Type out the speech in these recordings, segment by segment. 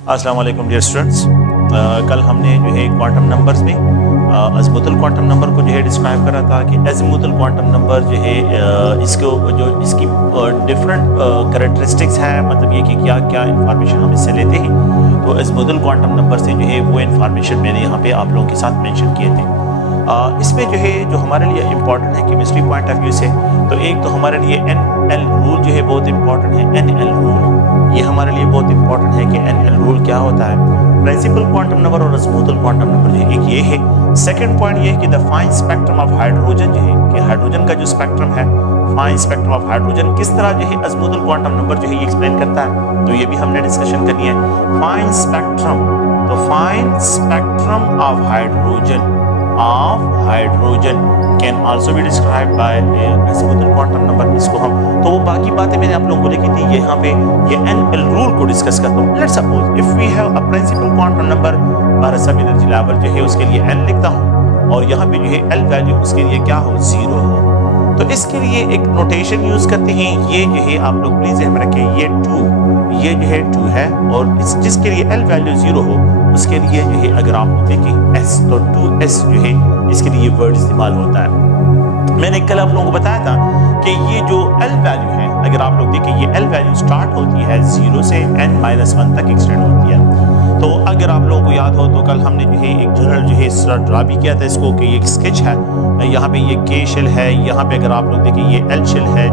अस्सलाम वालेकुम dear students. कल हमने जो है क्वांटम नंबर्स में अज़ीमुथल क्वांटम नंबर को जो है डिस्क्राइब करा था कि अज़ीमुथल क्वांटम नंबर जो है इसको जो इसकी डिफरेंट कैरेक्टरिस्टिक्स है, मतलब ये कि क्या क्या इंफॉर्मेशन हम इससे लेते हैं। तो अज़ीमुथल क्वांटम नंबर से जो है वो इंफॉर्मेशन मैंने यहाँ पे आप लोगों के साथ मेंशन किए थे। इसमें जो है जो हमारे लिए इम्पॉर्टेंट है केमिस्ट्री पॉइंट ऑफ व्यू से, तो एक तो हमारे लिए NL रूल जो है बहुत इम्पॉर्टेंट है। NL रूल ये हमारे लिए बहुत इम्पॉर्टेंट है कि NL रूल क्या होता है। प्रिंसिपल क्वांटम नंबर और अज़ीमुथल क्वांटम नंबर जो है एक ये है। सेकंड पॉइंट ये है कि the fine spectrum of hydrogen जो है कि हाइड्रोजन का जो स्पेक्ट्रम है, फाइन स्पेक्ट्रम ऑफ हाइड्रोजन किस तरह जो है अज़ीमुथल क्वांटम नंबर जो है ये एक्सप्लेन करता है, तो ये भी हमने डिस्कशन करनी है। फाइन स्पेक्ट्रम, तो fine spectrum of hydrogen can also be described bye azimuthal quantum number. इसको हम तो वो बाकी बातें मैंने आप लोगों को लिखी थी, ये यहाँ पे ये NL रूल को डिस्कस करता हूँ। Let's suppose if we have a principal quantum number बारह सब एनर्जी लेवल जो है उसके लिए N लिखता हूँ और यहाँ पे जो है L वैल्यू उसके लिए क्या हो, 0 हो। तो इसके लिए एक नोटेशन यूज करते हैं, ये जो है आप लोग प्लीज ध्यान रखें, ये 2 ये जो है 2 है और इस जिसके लिए L वैल्यू 0 हो उसके लिए जो है अगर आप लोग देखें S, तो 2S जो है इसके लिए वर्ड इस्तेमाल होता है। मैंने कल आप लोगों को बताया था कि ये जो L वैल्यू है, अगर आप लोग देखें ये L वैल्यू स्टार्ट होती है 0 से n-1 तक एक्सटेंड होती है। तो अगर आप लोगों को याद हो तो कल हमने जो है एक जनरल जो है ड्रा भी किया था इसको कि एक स्केच है, यहाँ पे ये K शेल है, यहाँ पे अगर आप लोग देखें ये L शेल है,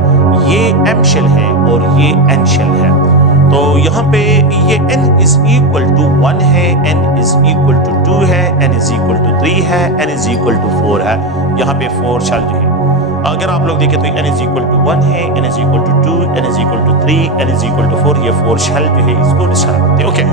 ये M शेल है और ये N शेल है। तो यहाँ पे ये n इज इक्वल टू 1 है, n इज इक्वल टू 2 है, n इज इक्वल टू 3 है, n इज इक्वल टू 4 है। यहाँ पे 4 शेल जो है अगर आप लोग देखें तो n इज इक्वल टू 1 है, n is equal to 2, n is equal to 3, n is equal to 4, ये 4 शेल जो है इसको डिस्क्राइब करते हैं। ओके,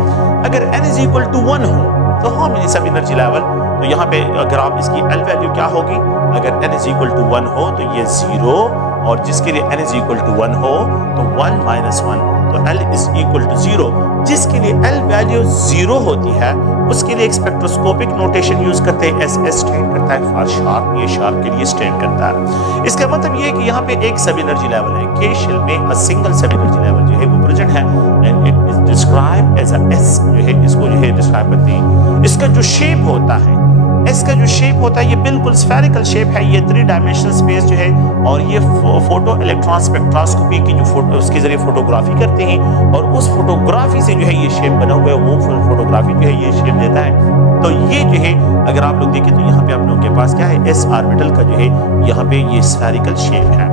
अगर n इज इक्वल टू 1 हो तो हम ये सब एनर्जी लेवल, तो यहाँ पे अगर आप इसकी L वैल्यू क्या होगी, अगर n इज इक्वल टू 1 हो तो ये 0 और जिसके लिए n इज इक्वल टू 1 हो तो 1-1 तो L इज इक्वल टू 0। जिसके लिए L वैल्यू 0 होती है उसके लिए एक स्पेक्ट्रोस्कोपिक नोटेशन यूज करते हैं, SS स्टैंड करता है फॉर शार्प, ये शार्प के लिए स्टैंड करता है। इसका मतलब ये है कि यहाँ पे एक सब एनर्जी लेवल है, K शेल में a single sub energy level जो है वो प्रेजेंट है and it is described as a S जो है इसको जो है डिस्क्राइब करते हैं। इसका जो शेप होता है, इसका जो शेप होता है ये बिल्कुल स्फेरिकल शेप है, ये 3 डायमेंशनल स्पेस जो है और ये फोटो इलेक्ट्रॉन स्पेक्ट्रोस्कोपी की जो फोटो उसके जरिए फोटोग्राफी करते हैं और उस फोटोग्राफी से जो है ये शेप बना हुआ है, वो फोटोग्राफी जो है ये शेप देता है। तो ये जो है अगर आप लोग देखें तो यहाँ पे आप लोगों के पास क्या है, S ऑर्बिटल का जो है यहाँ पे ये स्फेरिकल शेप है।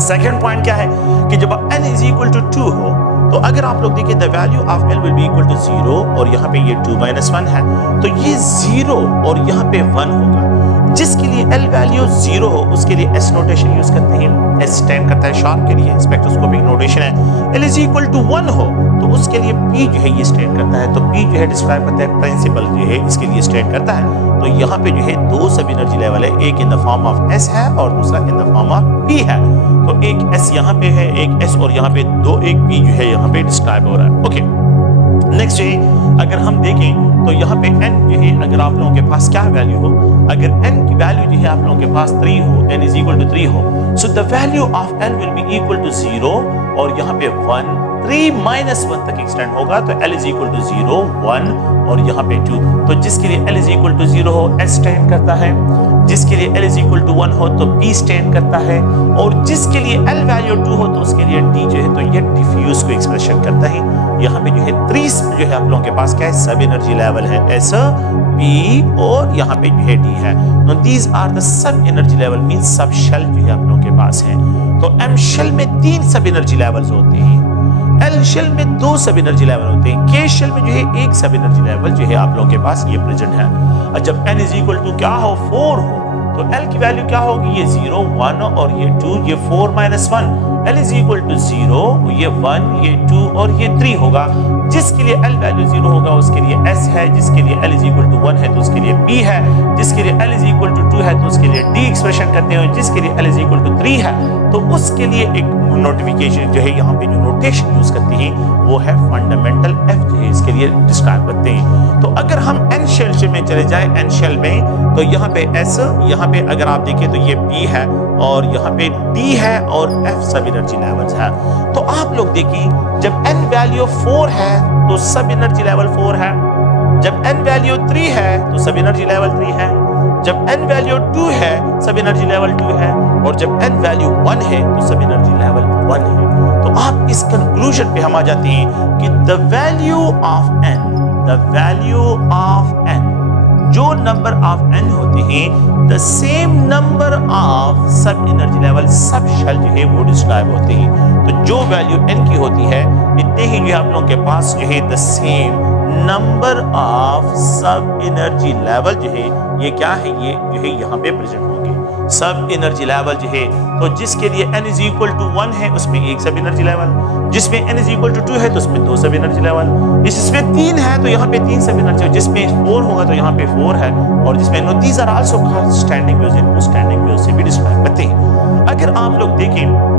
सेकेंड पॉइंट क्या है कि जब n इज इक्वल टू 2 हो तो अगर आप लोग देखिए the value of L will be equal to 0 और यहाँ पे ये 2-1 है तो ये 0 और यहाँ पे 1 होगा। जिसके लिए L वैल्यू 0 हो उसके लिए S नोटेशन यूज करते हैं, S स्टैंड करता है शार्प के लिए, स्पेक्ट्रोस्कोपिक नोटेशन है। L इज इक्वल टू 1 हो तो उसके लिए P जो है ये स्टैंड करता है, तो P जो है डिस्क्राइब करता है प्रिंसिपल जो है इसके लिए स्टैंड करता है। तो यहाँ पे जो है 2 सब एनर्जी लेवल है, एक in the form of S है और दूसरा in the form of P है। तो एक S यहाँ पे है, एक S और यहाँ पे एक P जो है यहाँ पे डिस्क्राइब हो रहा है। ओके, नेक्स्ट जो है अगर हम देखें तो यहाँ पे n जो है अगर आप लोगों के पास क्या वैल्यू हो, अगर n की वैल्यू जो है आप लोगों के पास 3 हो, n इज इक्वल टू 3 हो, so the value of n will be equal to 0 और यहाँ पे 1 3-1 तक एक्सटेंड होगा तो L इज इक्वल टू 0 1 और यहाँ पे 2। तो जिसके लिए L इज इक्वल टू 0 हो S स्टैंड करता है, जिसके लिए L इज इक्वल टू 1 हो तो P स्टैंड करता है और जिसके लिए L वैल्यू 2 हो तो उसके लिए D जो है तो ये डिफ्यूज को एक्सप्रेशन करता है। यहाँ पे जो है 3 जो है आप लोगों के पास क्या है, सब एनर्जी लेवल है S P और यहाँ पे जो है D है। तो these are the sub energy level means sub shell जो है आप लोगों के पास है। तो M शेल में 3 सब एनर्जी लेवल्स होते हैं, L शेल में 2 सब एनर्जी लेवल होते हैं, K शेल में जो है एक सब एनर्जी लेवल जो है आप लोगों के पास ये प्रेजेंट है। और जब n इज इक्वल टू क्या हो 4 हो तो L की वैल्यू क्या होगी, ये 0 1 और ये 2, ये 4-1। L इज इक्वल टू 0, ये 1 ये 2 और ये 3 होगा। जिसके लिए L वैल्यू 0 होगा उसके लिए S है, जिसके लिए L इज इक्वल टू 1 है तो उसके लिए P है, जिसके लिए L इज इक्वल टू 2 है तो उसके लिए D एक्सप्रेशन करते हैं, जिसके लिए L इज इक्वल टू 3 है तो उसके लिए एक नोटिफिकेशन जो है यहाँ पे जो नोटेशन यूज करते हैं वो है फंडामेंटल F जो है इसके लिए डिस्क्राइब करते हैं। तो अगर हम N शेल में चले जाए, N शेल में तो यहाँ पे S, यहाँ पे अगर आप देखें तो ये P है और यहाँ पे D है और F सब एनर्जी लेवल्स है। तो आप लोग देखिए जब N वैल्यू 4 है तो सब एनर्जी लेवल 4 है। जब n वैल्यू 3 है तो सब एनर्जी लेवल 3 है। जब n वैल्यू 2 है सब एनर्जी लेवल 2 है। और जब n वैल्यू 1 है तो सब एनर्जी लेवल 1 है। तो आप इस कंक्लूजन पे हम आ जाते हैं कि द वैल्यू ऑफ n, जो नंबर ऑफ n होते हैं, the same number of sub energy level, सब शेल जो है वो डिस्क्राइब होते हैं। तो जो वैल्यू n की होती है, इतने ही जो है आप लोगों के पास जो है the same number of sub energy level जो है ये क्या है, ये जो है यहाँ पे प्रेजेंट होंगे। सब एनर्जी लेवल जो है, तो जिसके लिए n इज इक्वल टू 1 है उसमें एक सब एनर्जी लेवल, जिसमें n इज इक्वल टू 2 है तो उसमें 2 सब एनर्जी लेवल, जिसमें 3 है तो यहाँ पे 3 सब एनर्जी, जिसमें 4 होगा तो यहाँ पे 4 है, और जिसमें no these are also called standing waves, इनको स्टैंडिंग वेव्स से भी डिस्क्राइब करते हैं। अगर आप लोग देखें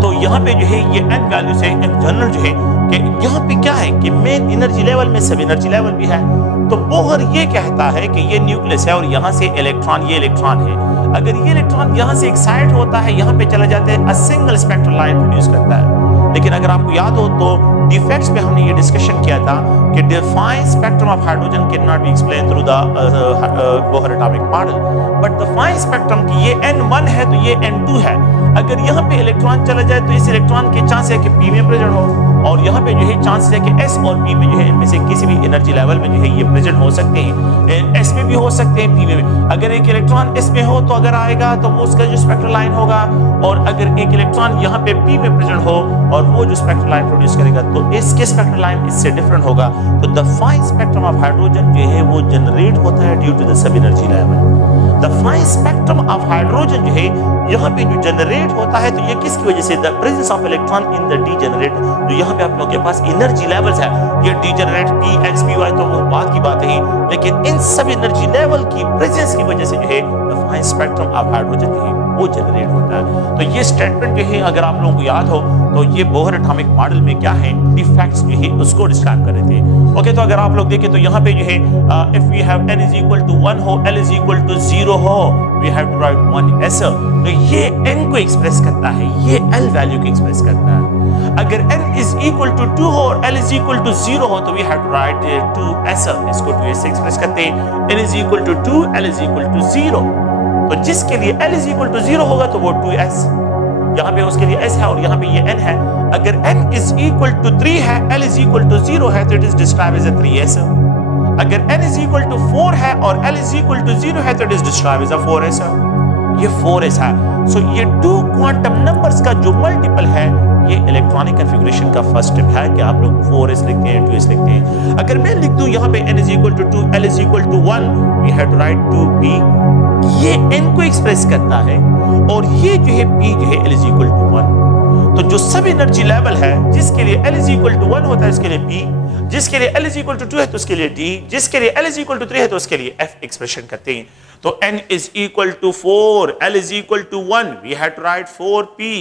तो यहाँ पे जो है ये n वैल्यू से इन जनरल जो है कि यहाँ पे क्या है कि मेन एनर्जी लेवल में सब एनर्जी लेवल भी है। तो बोहर ये कहता है कि ये न्यूक्लियस है और यहाँ से इलेक्ट्रॉन, ये इलेक्ट्रॉन है। अगर ये इलेक्ट्रॉन यहाँ से एक्साइट होता है, यहाँ पे चला जाता है, a single spectral line produce करता है। लेकिन अगर आपको याद हो तो डिफेक्ट्स पे हमने ये डिस्कशन किया था कि defined spectrum of hydrogen can not be explain through the Bohr atomic model, but the fine spectrum की ये n1 है तो ये n2 है। अगर यहाँ पे इलेक्ट्रॉन चला जाए तो इस इलेक्ट्रॉन के चांस है कि p में प्रेजेंट हो, और यहाँ पे जो है चांसेस है कि s और p में जो है इनमें से किसी भी एनर्जी लेवल में जो है ये प्रेजेंट हो सकते हैं। s में भी हो सकते हैं, p में भी। अगर एक इलेक्ट्रॉन s में हो तो अगर आएगा तो वो उसका जो स्पेक्ट्रल लाइन होगा, और अगर एक इलेक्ट्रॉन यहाँ पे p में प्रेजेंट हो और वो जो स्पेक्ट्रल लाइन प्रोड्यूस करेगा तो इसके स्पेक्ट्रल लाइन इससे डिफरेंट होगा। तो the fine spectrum of hydrogen जो है वो जनरेट होता है due to the sub energy level. The fine spectrum of hydrogen जो है यहाँ पे जो जनरेट होता है तो ये किसकी वजह से, the presence of electron in the degenerate. तो यहाँ पे आप लोगों के पास एनर्जी लेवल्स है, ये degenerate p x p y तो वो बात की बात है, लेकिन इन सब एनर्जी लेवल की प्रेजेंस की वजह से जो है the fine spectrum of hydrogen जो है वो जनरेट होता है। तो ये स्टेटमेंट जो है अगर आप लोगों को याद हो तो ये बोहर एटॉमिक मॉडल में क्या है, डिफेक्ट्स जो है उसको डिस्क्राइब कर रहे थे। ओके, तो अगर आप लोग देखें तो यहाँ पे जो है if we have n is equal to 1 हो, l इज इक्वल टू 0 हो, we have to right 1s। तो ये n को एक्सप्रेस करता है, ये l वैल्यू को एक्सप्रेस करता है। अगर n इज इक्वल टू 2 हो और l इज इक्वल टू 0 हो तो we have to right 2s, इसको 2s से एक्सप्रेस करते हैं। n is equal to 2, l is equal to 0, तो जिसके लिए l इज इक्वल टू 0 होगा तो वो 2s, यहाँ पे उसके लिए s है और यहाँ पे ये n है। अगर n इज इक्वल टू 3 है, l इज इक्वल टू 0 है तो it is describe as 3s। अगर n इज इक्वल टू 4 है और l इज इक्वल टू 0 है तो it is describe as 4s। ये 4s है। सो ये 2 क्वांटम नंबर्स का जो मल्टीपल है ये इलेक्ट्रॉनिक कॉन्फ़िगरेशन का फर्स्ट स्टेप है कि आप लोग 4s लिखते हैं, 2s लिखते हैं। अगर मैं लिख दूं यहाँ पे n is equal to 2, l is equal to 1, we have to write 2p, ये n को एक्सप्रेस करता है, और ये जो है p जो है l इज इक्वल टू 1। तो जो सब एनर्जी लेवल है जिसके लिए l इज इक्वल टू 1 होता है उसके लिए p, जिसके लिए l इज इक्वल टू 2 है तो उसके लिए d, जिसके लिए l इज इक्वल टू 3 है तो उसके लिए f एक्सप्रेशन करते हैं। तो n is equal to 4, l is equal to 1, we have to write 4p।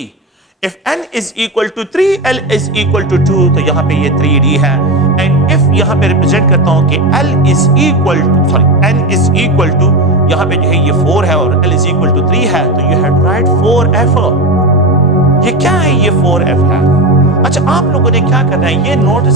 If n is equal to 3, l is equal to 2, तो यहाँ पे ये 3d है। And if यहाँ पे रिप्रेजेंट करता हूँ कि l is equal to, sorry, n is equal to, यहाँ पे जो है ये 4 है और l is equal to 3 है, तो you have to write 4f। ये क्या है, ये 4f है। अच्छा, आप लोगों ने क्या करना है, ये नोट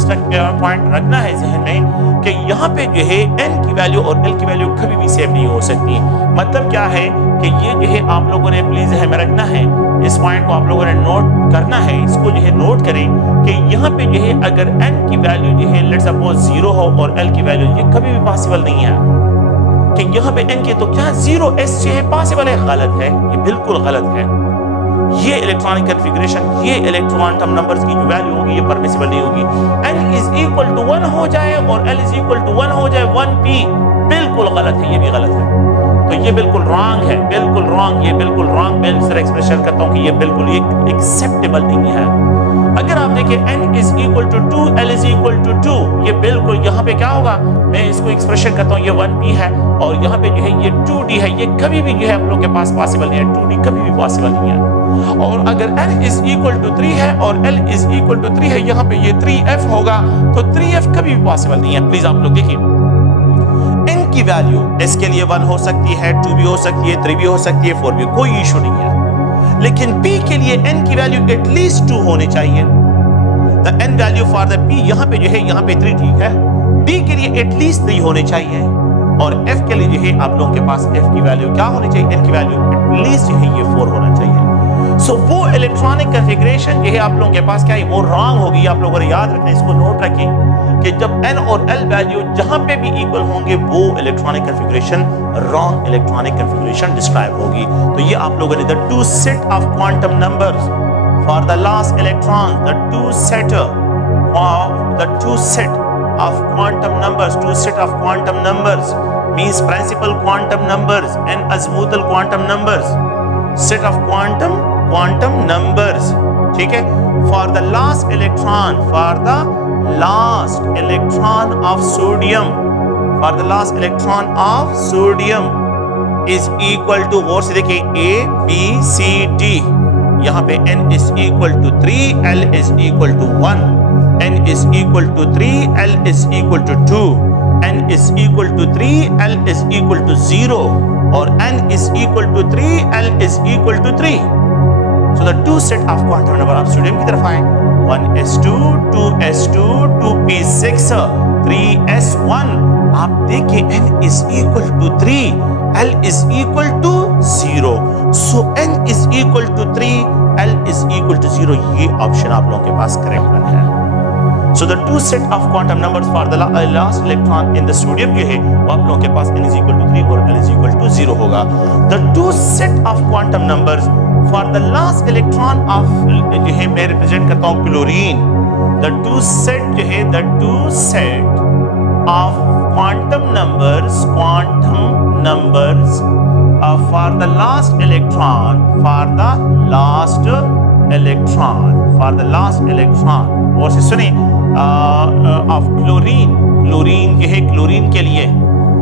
पॉइंट रखना है जहन में कि यहाँ पे जो है n की वैल्यू और l की वैल्यू कभी भी सेम नहीं हो सकती। मतलब क्या है कि ये जो है आप लोगों ने प्लीज जहन में रखना है, इस पॉइंट को आप लोगों ने नोट करना है, इसको जो है नोट करें कि यहाँ पे जो है अगर n की वैल्यू जो है लेट्स सपोज 0 हो और l की वैल्यू, ये कभी भी पॉसिबल नहीं है कि यहाँ पे n की तो क्या 0s जो है पॉसिबल है, गलत है, ये बिल्कुल गलत है। ये इलेक्ट्रॉनिक कॉन्फ़िगरेशन, ये इलेक्ट्रॉन एटम नंबर्स की जो वैल्यू होगी ये परमिसिबल नहीं होगी। n इज इक्वल टू 1 हो जाए और l इज इक्वल टू 1 हो जाए 1p, बिल्कुल गलत है, ये भी गलत है। तो ये बिल्कुल रॉन्ग है, बिल्कुल रॉन्ग, ये बिल्कुल रॉन्ग। मैं इस तरह एक्सप्रेशन करता हूँ कि ये बिल्कुल एक्सेप्टेबल नहीं है। अगर आप देखें n is equal to 2, l is equal to 2, ये बिल्कुल यहाँ पे क्या होगा, मैं इसको एक्सप्रेशन करता हूँ, ये 1p है और यहाँ पे जो है ये 2d है, ये कभी भी जो है आप लोग के पास पॉसिबल नहीं है, 2d कभी भी पॉसिबल नहीं है। और अगर n इज इक्वल टू 3 है और l इज इक्वल टू 3 है, यहाँ पे ये 3f होगा, तो 3f कभी भी पॉसिबल नहीं है। प्लीज आप लोग देखिए, n की वैल्यू s के लिए 1 हो सकती है, 2 भी हो सकती है, 3 भी हो सकती है, 4 भी, कोई इशू नहीं है। लेकिन p के लिए n की वैल्यू एटलीस्ट 2 होनी चाहिए। The n value for the p, यहाँ पे जो है यहाँ पे 3 ठीक है, d के लिए एटलीस्ट 3 होने चाहिए, और f के लिए जो है आप लोगों के पास f की वैल्यू क्या होनी चाहिए, n की वैल्यू एटलीस्ट जो है ये 4 होना चाहिए। सो वो इलेक्ट्रॉनिक कॉन्फ़िगरेशन जो है आप लोगों के पास क्या है, वो रॉन्ग होगी। आप लोगों ने याद रखना, इसको नोट रखें कि जब n और l वैल्यू जहां पे भी इक्वल होंगे वो electronic configuration wrong electronic configuration describe होगी। तो ये आप लोगों ने the two set of quantum numbers for the last electron, the two set of quantum numbers, two set of quantum numbers means principal quantum numbers and azimuthal quantum numbers, set of quantum numbers, ठीक है। for the last electron of sodium, for the last electron of sodium is equal to, गौर से देखिए, a b c d, यहाँ पे n is equal to 3, l is equal to 1, n is equal to 3, l is equal to 2, n is equal to 3, l is equal to 0, और n is equal to 3, l is equal to 3. So the two set of quantum number of sodium की तरफ आए, 1s2, 2s2, 2p6, 3s1। आप देखिए n is equal to 3, l is equal to 0, so n is equal to 3, l is equal to 0। ये option आप लोगों के पास correct one है। So the two set of quantum numbers for the last electron in the sodium जो है वो आप लोगों के पास n is equal to 3 और l is equal to 0 होगा। The two set of quantum numbers for the last electron of जो है मैं रिप्रेजेंट करता हूँ क्लोरीन। The two set जो है the two set of quantum numbers for the last electron और से सुनिए ऑफ क्लोरीन ये है क्लोरीन के लिए।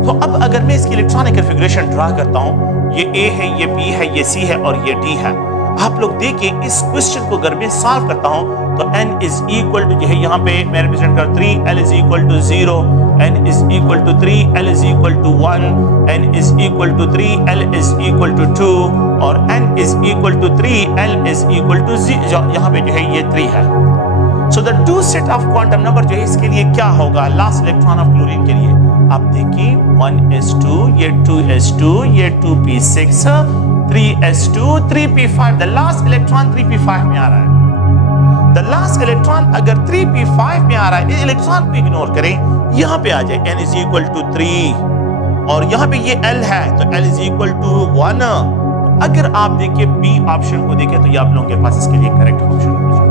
तो अब अगर मैं इसकी इलेक्ट्रॉनिक कॉन्फ़िगरेशन ड्रा करता हूँ, ये A है, ये B है, ये C है और ये D है। आप लोग देखिए इस क्वेश्चन को अगर मैं सॉल्व करता हूँ तो n इज इक्वल टू जो है यहाँ पे मैं रिप्रेजेंट कर 3, l is equal to 0, n is equal to 3, l is equal to 1, n is equal to 3, l is equal to 2 और n is equal to 3, l is equal to 0। यहाँ पे जो है ये 3 है। So the two set of quantum number जो है इसके लिए क्या होगा लास्ट इलेक्ट्रॉन ऑफ क्लोरीन के लिए, आप देखिए 1s2, ये 2s2, ये 2p6, 3s2, 3p5। The last electron 3p5 में आ रहा है। द लास्ट इलेक्ट्रॉन अगर 3p5 में आ रहा है, इस इलेक्ट्रॉन को इग्नोर करें, यहाँ पे आ जाए n इज इक्वल टू 3 और यहाँ पे ये l है तो l इज इक्वल टू 1। अगर आप देखिए बी ऑप्शन को देखें तो ये आप लोगों के पास इसके लिए करेक्ट ऑप्शन हो जाएगा।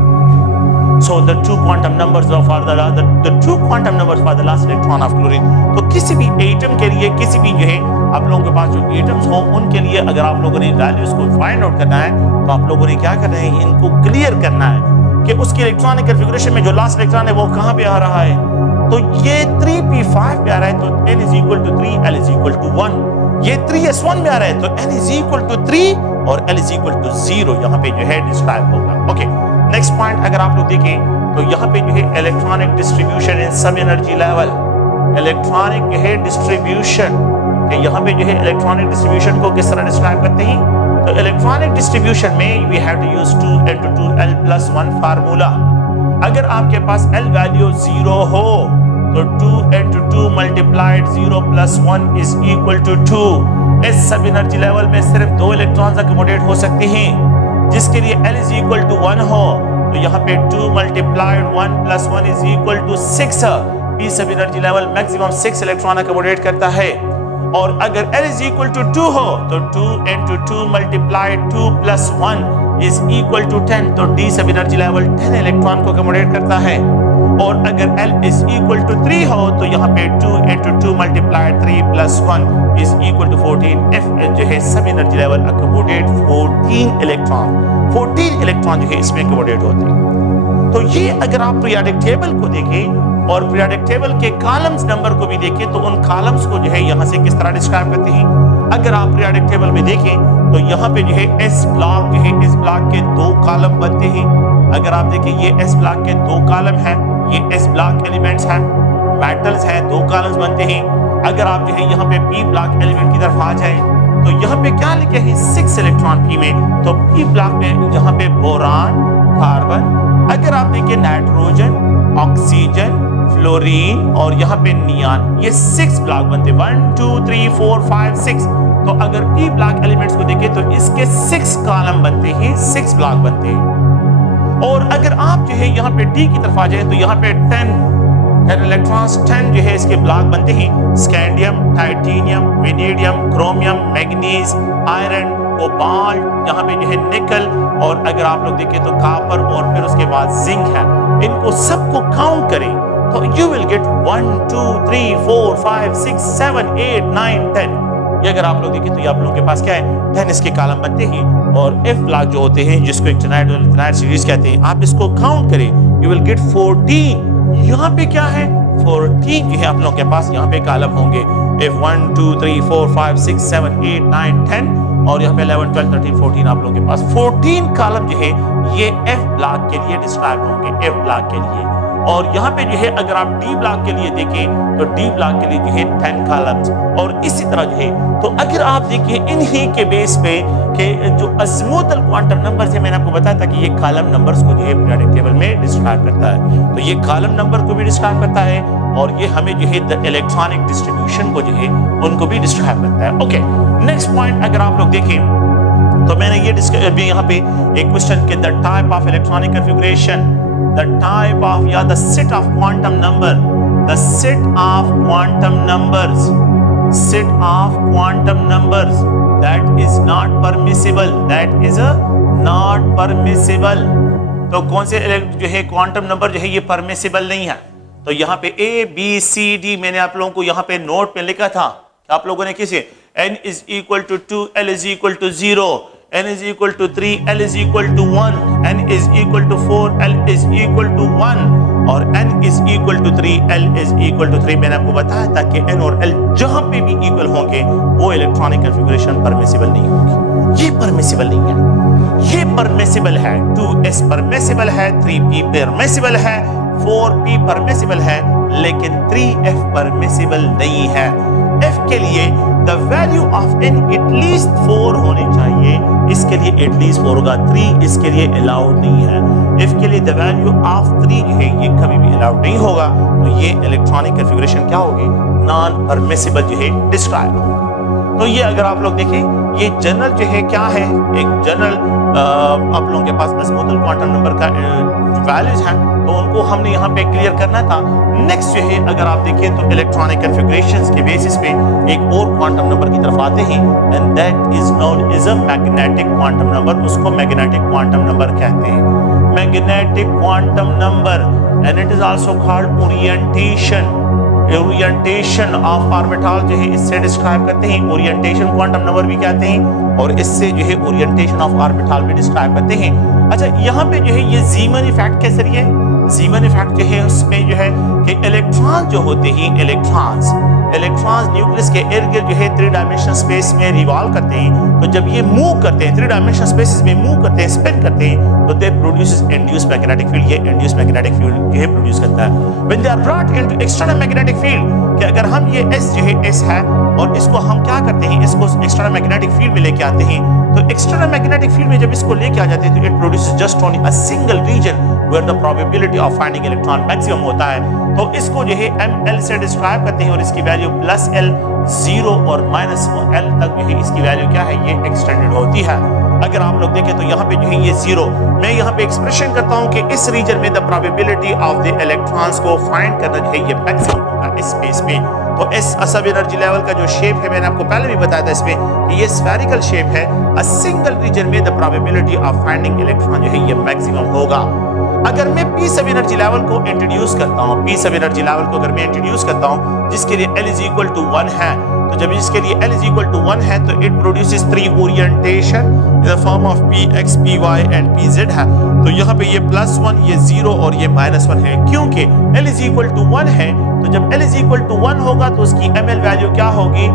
So the two quantum numbers for the two quantum numbers for the last electron of chlorine। तो किसी भी एटम के लिए, किसी भी जो है आप लोगों के पास जो एटम्स हो उनके लिए अगर आप लोगों ने वैल्यूज को फाइंड आउट करना है तो आप लोगों ने क्या करना है, इनको क्लियर करना है कि उसके इलेक्ट्रॉनिक कॉन्फ़िगरेशन में जो लास्ट इलेक्ट्रॉन है वो कहाँ पे आ रहा है। तो ये 3p5 पे आ रहा है तो n is equal to 3, l is equal to 1। ये 3s1 में आ रहा है तो n इज इक्वल टू 3 और l इज इक्वल टू 0। यहाँ पे जो है डिस्क्राइब होगा। ओके, नेक्स्ट पॉइंट अगर आप लोग देखें तो यहाँ पे जो है इलेक्ट्रॉनिक डिस्ट्रीब्यूशन इन सब एनर्जी लेवल, इलेक्ट्रॉनिक जो है डिस्ट्रीब्यूशन कि यहाँ पे जो है इलेक्ट्रॉनिक डिस्ट्रीब्यूशन को किस तरह डिस्क्राइब करते हैं। तो इलेक्ट्रॉनिक डिस्ट्रीब्यूशन में we have to use 2n/2l+1 formula. अगर आपके पास l वैल्यू 0 हो तो 2n/2 multiplied 0 + 1 is equal to 2। इस सब एनर्जी लेवल में सिर्फ 2 इलेक्ट्रॉन्स अकोमोडेट हो सकते हैं, जिसके लिए l इज इक्वल टू 1 हो तो यहाँ पे 2 multiplied 1 + 1 is equal to 6। P sub energy level maximum 6 electron accommodate करता है। और अगर l इज इक्वल टू 2 हो तो 2n/2 multiplied 2 + 1 is equal to 10। तो डी सब एनर्जी लेवल 10 इलेक्ट्रॉन को अकोमोडेट करता है। और अगर l इज इक्वल टू 3 हो तो यहाँ पे 2n/2 multiplied 3 + 1 is equal to 14। F जो है सब एनर्जी लेवल अकोमोडेट 14 इलेक्ट्रॉन जो है इसमें अकोमोडेट होते हैं। तो ये अगर आप पीरियोडिक टेबल को देखें और पीरियोडिक टेबल के कॉलम्स नंबर को भी देखें तो उन कॉलम्स को जो है यहाँ से किस तरह डिस्क्राइब करते हैं। अगर आप पीरियोडिक टेबल में देखें तो यहाँ पे जो है एस ब्लॉक जो है इस ब्लॉक के 2 कॉलम बनते हैं। अगर आप देखें ये एस ब्लॉक के 2 कॉलम हैं, ये एस ब्लॉक एलिमेंट्स हैं, मेटल्स हैं, 2 कॉलम्स बनते हैं। अगर आप जो है यहाँ पे पी ब्लॉक एलिमेंट की तरफ आ जाए तो यहाँ पे क्या लिखे हैं 6 इलेक्ट्रॉन पी में, तो पी ब्लॉक में यहाँ पे बोरान, कार्बन, अगर आप देखिए नाइट्रोजन, ऑक्सीजन, फ्लोरीन और यहाँ पे नियान, ये 6 ब्लॉक बनते हैं, 1 2 3 4 5 6। तो अगर p ब्लॉक एलिमेंट्स को देखें तो इसके 6 कॉलम बनते हैं, 6 ब्लॉक बनते हैं। और अगर आप जो है यहाँ पे d की तरफ आ जाए तो यहाँ पे 10 इलेक्ट्रॉन्स, 10 जो है इसके ब्लॉक बनते हैं, scandium, titanium, vanadium, chromium, manganese, iron, cobalt, यहाँ पे जो है निकल, और अगर आप लोग देखें तो कॉपर और फिर उसके बाद जिंक है। इनको सबको काउंट करें तो यू विल गेट 1 2 3 4 5 6 7 8 9 10। ये अगर आप लोग देखें तो ये आप लोगों के पास क्या है, 10 इसके कॉलम बनते हैं। और F ब्लॉक जो होते हैं जिसको एक्टिनाइड और इथेनाइड सीरीज कहते हैं, आप इसको काउंट करें, यू विल गेट 14। यहाँ पे क्या है, 14 जो है आप लोगों के पास यहाँ पे कॉलम होंगे। F 1 2 3 4 5 6 7 8 9 10 और यहाँ पे 11 12 13 14 आप लोगों के पास 14 कॉलम जो है ये F ब्लॉक के लिए डिस्क्राइब होंगे, F ब्लॉक के लिए। और यहाँ पे जो है अगर आप D ब्लॉक के लिए देखें तो D ब्लॉक के लिए जो है 10 कॉलम्स, और इसी तरह जो है। तो अगर आप देखिए इन्हीं के बेस पे के जो अज़ीमुथल क्वांटम नंबर है, मैंने आपको बताया था कि ये कॉलम नंबर्स को जो है पीरियोडिक टेबल में डिस्क्राइब करता है। तो ये कॉलम नंबर को भी डिस्क्राइब करता है और ये हमें जो है द इलेक्ट्रॉनिक डिस्ट्रीब्यूशन को जो है उनको भी डिस्क्राइब करता है। ओके, नेक्स्ट पॉइंट अगर आप लोग देखें तो मैंने ये भी यहाँ पे एक क्वेश्चन के the type of electronic configuration, the type of the set of quantum number, the set of quantum numbers, set of quantum numbers that is not permissible, that is a not permissible। तो कौन से जो है quantum number जो है ये permissible नहीं है। तो यहाँ पे A B C D मैंने आप लोगों को यहाँ पे नोट पे लिखा था, आप लोगों ने किसे n is equal to 2, L is equal to 0, n is equal to 3, L is equal to 1, n is equal to 4, L is equal to 1 और n is equal to 3, L is equal to 3। मैंने आपको बताया था कि n और L जहां पे भी इक्वल होंगे वो इलेक्ट्रॉनिक कॉन्फ़िगरेशन परमिसिबल नहीं होगी। ये परमिसिबल नहीं है, ये परमिसिबल है। 2s परमिसिबल है, 3p परमिसिबल है, 4p परमिसिबल है, लेकिन 3f परमिसिबल नहीं है। f के लिए the value of n at least 4 होने चाहिए, इसके लिए एटलीस्ट 4 होगा, 3 इसके लिए अलाउड नहीं है। f के लिए द वैल्यू ऑफ 3 जो है ये कभी भी अलाउड नहीं होगा। तो ये इलेक्ट्रॉनिक कॉन्फ़िगरेशन क्या होगी, नॉन परमिसिबल जो है डिस्क्राइब होगी। तो ये अगर आप लोग देखें ये जनरल जो है क्या है, एक जनरल आप लोगों के पास अज़ीमुथल क्वांटम नंबर का वैल्यूज हैं, तो उनको हमने यहाँ पे क्लियर करना था। नेक्स्ट जो है अगर आप देखें तो इलेक्ट्रॉनिक कॉन्फ़िगरेशंस के बेसिस पे एक और क्वांटम नंबर की तरफ आते हैं, and that is known as a magnetic quantum number. उसको मैग्नेटिक क्वांटम नंबर कहते हैं, magnetic quantum number, and it is also called orientation. Orientation of orbital जो है इससे डिस्क्राइब करते हैं, ओरिएंटेशन क्वांटम नंबर भी कहते हैं, और इससे जो है ओरिएंटेशन ऑफ ऑर्बिटल भी डिस्क्राइब करते हैं। अच्छा, यहाँ पे जो है ये ज़ीमन इफेक्ट के जरिए, ज़ीमन इफेक्ट जो है उसमें जो है कि इलेक्ट्रॉन जो होते हैं, इलेक्ट्रॉन्स न्यूक्लियस के इर्द गिर्द जो है 3 डायमेंशनल स्पेस में रिवॉल्व करते हैं। तो जब ये मूव करते हैं 3 डायमेंशनल स्पेसेस में मूव करते हैं, स्पिन करते हैं, तो they produces induce magnetic field. ये इंड्यूस मैग्नेटिक फील्ड जो है प्रोड्यूस करता है when they are brought into external magnetic field. कि अगर हम ये S जो है S है और इसको हम क्या करते हैं, इसको एक्सटर्नल मैग्नेटिक फील्ड में लेके आते हैं, तो एक्सटर्नल मैग्नेटिक फील्ड में जब इसको लेके आ जाते हैं तो it produces just only a single region where the probability of finding electron maximum होता है। तो इसको जो है ML से डिस्क्राइब करते हैं और इसकी वैल्यू +L 0 और -L तक जो है इसकी वैल्यू क्या है, ये एक्सटेंडेड होती है। अगर आप लोग देखें तो यहाँ पे जो है ये 0, मैं यहाँ पे एक्सप्रेशन करता हूँ कि इस रीजन में the probability of the electrons को फाइंड करना जो है ये मैक्सिमम होगा इस स्पेस में। तो इस सब एनर्जी लेवल का जो शेप है मैंने आपको पहले भी बताया था इसमें कि ये स्फेरिकल शेप है। अ सिंगल रीजन में the probability of finding electron जो है ये मैक्सिमम होगा। अगर मैं पी सब एनर्जी लेवल को इंट्रोड्यूस करता हूँ, पी सब एनर्जी लेवल को अगर मैं इंट्रोड्यूस करता हूँ जिसके लिए L इज इक्वल टू 1 है, तो जब इसके लिए L इज इक्वल टू 1 है तो it produces 3 orientation in the form of Px, Py and Pz है। तो यहाँ पे ये +1, ये 0 और ये -1 है, क्योंकि L इज इक्वल टू 1 है। तो जब L इज इक्वल टू 1 होगा तो उसकी ML वैल्यू क्या होगी,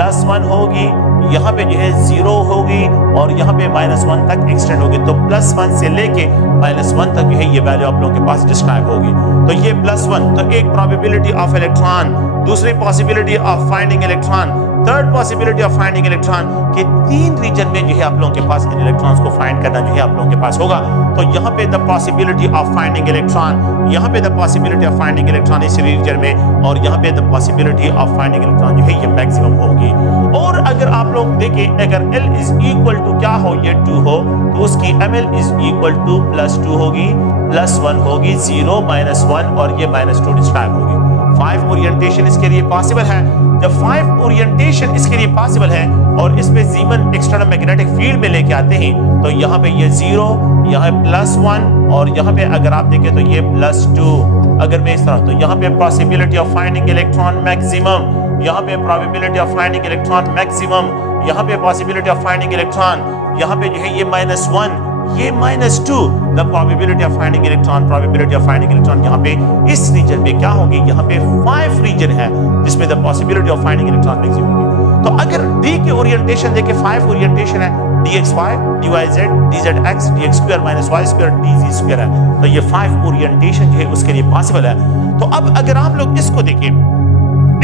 +1 होगी, यहाँ पे जो है 0 होगी और यहाँ पे -1 तक एक्सटेंड होगी। तो +1 से लेके -1 तक जो है ये वैल्यू आप लोगों के पास डिस्क्राइब होगी। तो ये +1, तो एक प्रोबेबिलिटी ऑफ इलेक्ट्रॉन, दूसरी possibility of finding electron, third possibility of finding electron के 3 रीजन में जो है आप लोगों के पास इन इलेक्ट्रॉन्स को फाइंड करना जो है आप लोगों के पास होगा। तो यहाँ पे the possibility of finding electron, यहाँ पे the possibility of finding electron इस रीजन में, और यहाँ पे the possibility of finding electron जो है ये मैक्सिमम होगी। और अगर आप लोग देखें, अगर L इज इक्वल टू क्या हो, ये 2 हो, तो उसकी ML इज इक्वल टू +2 होगी, +1 होगी, 0 -1 और ये -2 डिस्क्राइब होगी। 5 ओरिएंटेशन इसके लिए पॉसिबल है। जब 5 ओरिएंटेशन इसके लिए पॉसिबल है और इसमें जीवन एक्सटर्नल मैग्नेटिक फील्ड में लेके आते हैं, तो यहाँ पे ये 0, यहाँ +1 और यहाँ पे अगर आप देखें तो ये +2। अगर मैं इस तरह, तो यहाँ पे possibility of finding electron maximum, यहाँ पे probability of finding electron maximum, यहाँ पे पॉसिबिलिटी ऑफ फाइंडिंग इलेक्ट्रॉन, यहाँ पे जो है ये -1, ये -2, the probability of finding electron, probability of finding electron यहाँ पे इस रीजन में क्या होगी, यहाँ पे 5 रीजन है जिसमें the possibility of finding electron maximum होगी। तो अगर D के ओरिएंटेशन देखे 5 ओरिएंटेशन है, dxy, dyz, dzx, dx² - y² dz² है, तो ये 5 ओरिएंटेशन जो है उसके लिए पॉसिबल है। तो अब अगर आप लोग इसको देखें,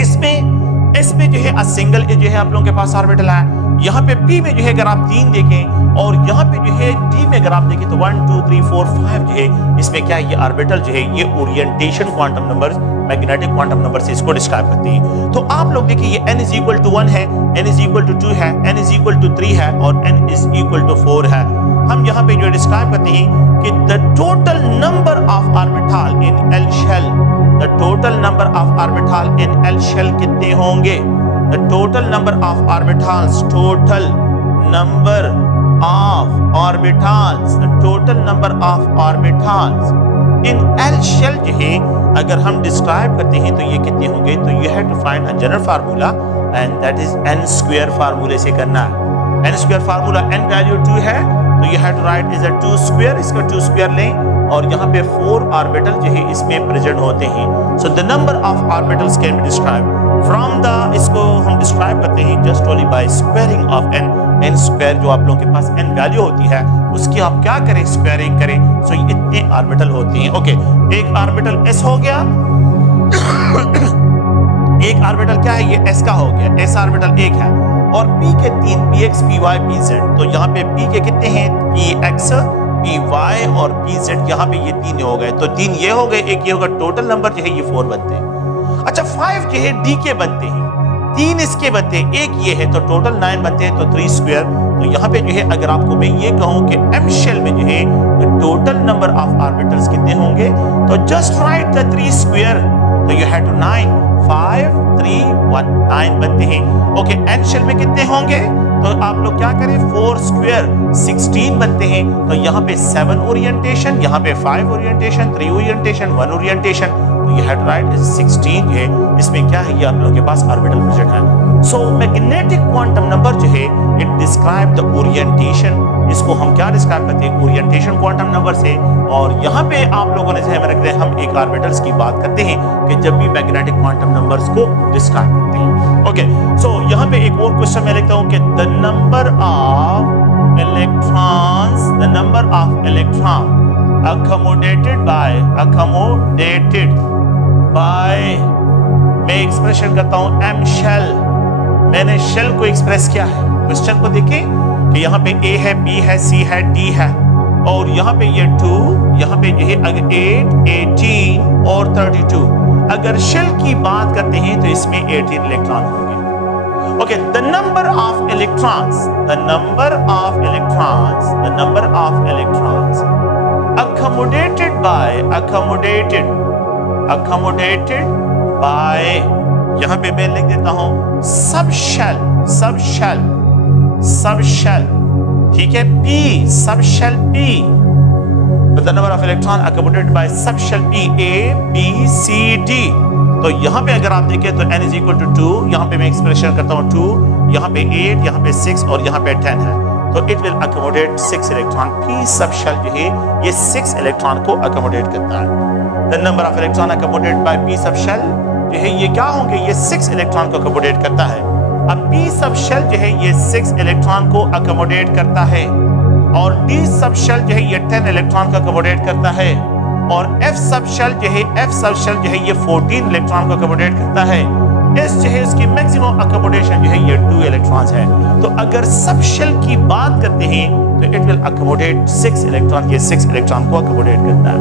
इसमें जो है सिंगल जो है आप लोगों के पास ऑर्बिटल है, यहाँ पे P में जो है अगर आप 3 देखें, और यहाँ पे जो है D में अगर आप देखें तो 1 2 3 4 5 जो है इसमें क्या है, ये ऑर्बिटल जो है ये orientation quantum number, magnetic quantum number से इसको डिस्क्राइब करती है। तो आप लोग देखिए ये n = 1 है, n = 2 है, n = 3 है और n = 4 है। हम यहाँ पे जो डिस्क्राइब करते हैं कि the total number of orbital in L shell, the total number of orbital in L shell कितने होंगे, the total number of orbitals, total number of orbitals, the total number of orbitals in L shell जो है अगर हम describe करते हैं तो ये कितने होंगे, तो you have to find a general formula and that is n² फार्मूले से करना है। n² फार्मूला, n वैल्यू 2 है तो you have to write is a 2², इसका 2² लें और यहाँ पे 4 ऑर्बिटल जो है इसमें प्रेजेंट होते हैं। सो the number of orbitals can be describe from the, इसको हम डिस्क्राइब करते हैं just only by squaring of n² जो आप लोगों के पास n वैल्यू होती है उसकी आप क्या करें, स्क्वायरिंग करें। सो ये इतने ऑर्बिटल होते हैं। ओके, एक ऑर्बिटल s हो गया एक ऑर्बिटल क्या है, ये s का हो गया, s ऑर्बिटल 1 है और p के 3 px py pz, तो यहाँ पे p के कितने हैं, px py और pz, यहाँ पे ये 3 हो गए, तो 3 ये हो गए, एक ये होगा, टोटल नंबर जो है ये 4 बनते हैं। अच्छा 5 जो है d के बनते हैं, 3 इसके बनते हैं, एक ये है तो टोटल 9 बनते हैं, तो 3²। तो यहाँ पे जो है अगर आपको मैं ये कहूँ कि m शेल में जो है टोटल नंबर ऑफ ऑर्बिटल्स कितने होंगे, तो जस्ट राइट द 3², तो यू हैव टू 9 5 3 1 9 बनते हैं। ओके, n शेल में कितने होंगे, तो आप लोग क्या करें, 4² 16 बनते हैं, तो यहाँ पे 7 ओरिएंटेशन, यहाँ पे 5 ओरिएंटेशन, 3 ओरिएंटेशन, 1 ओरिएंटेशन, तो ये हेड राइट 16 है, इसमें क्या है, ये आप लोगों के पास ऑर्बिटल प्रेजेंट है। सो मैग्नेटिक क्वांटम नंबर जो है इट डिस्क्राइब द ओरिएंटेशन, इसको हम क्या डिस्क्राइब करते हैं, ओरिएंटेशन क्वांटम नंबर से। और यहाँ पे आप लोगों ने ध्यान में रखते हैं, हम एक ऑर्बिटल्स की बात करते हैं कि जब भी मैग्नेटिक क्वांटम नंबर्स को डिस्क्राइब करते हैं। ओके, सो यहाँ पे एक और क्वेश्चन मैं लिखता हूँ कि the number of electrons, the number of electron accommodated by मैं एक्सप्रेशन करता हूं m शेल, मैंने शेल को एक्सप्रेस किया है। क्वेश्चन को देखें कि यहाँ पे a है, b है, c है, d है और यहाँ पे ये 2, यहाँ पे जो है 8 18 और 32। अगर शेल की बात करते हैं तो इसमें 18 इलेक्ट्रॉन होंगे। Okay, the number of electrons, the number of electrons, the number of electrons accommodated by, यहां पे मैं लिख देता हूं सब शेल, ठीक है, P, subshell P, the number of electron accommodated by subshell P, A, B, C, D। तो यहाँ पे अगर आप देखें तो n = 2, यहाँ पे मैं एक्सप्रेशन करता हूँ 2, यहाँ पे 8, यहाँ पे 6 और यहाँ पे 10 है, तो it will accommodate 6 electron. P सब शेल जो है ये 6 इलेक्ट्रॉन को अकोमोडेट करता है। The number of electron accommodate by P सब शेल जो है ये क्या होंगे, ये 6 इलेक्ट्रॉन को अकोमोडेट करता है। अब P सब शेल जो है ये 6 इलेक्ट्रॉन को अकोमोडेट करता है और D सब शेल जो है ये 10 इलेक्ट्रॉन को अकोमोडेट करता है और F सब शेल जो है ये 14 इलेक्ट्रॉन को अकोमोडेट करता है। S जो है इसकी मैक्सिमम अकोमोडेशन जो है ये 2 इलेक्ट्रॉन्स है। तो अगर सब शेल की बात करते हैं तो इट विल अकोमोडेट 6 इलेक्ट्रॉन, ये 6 इलेक्ट्रॉन को अकोमोडेट करता है।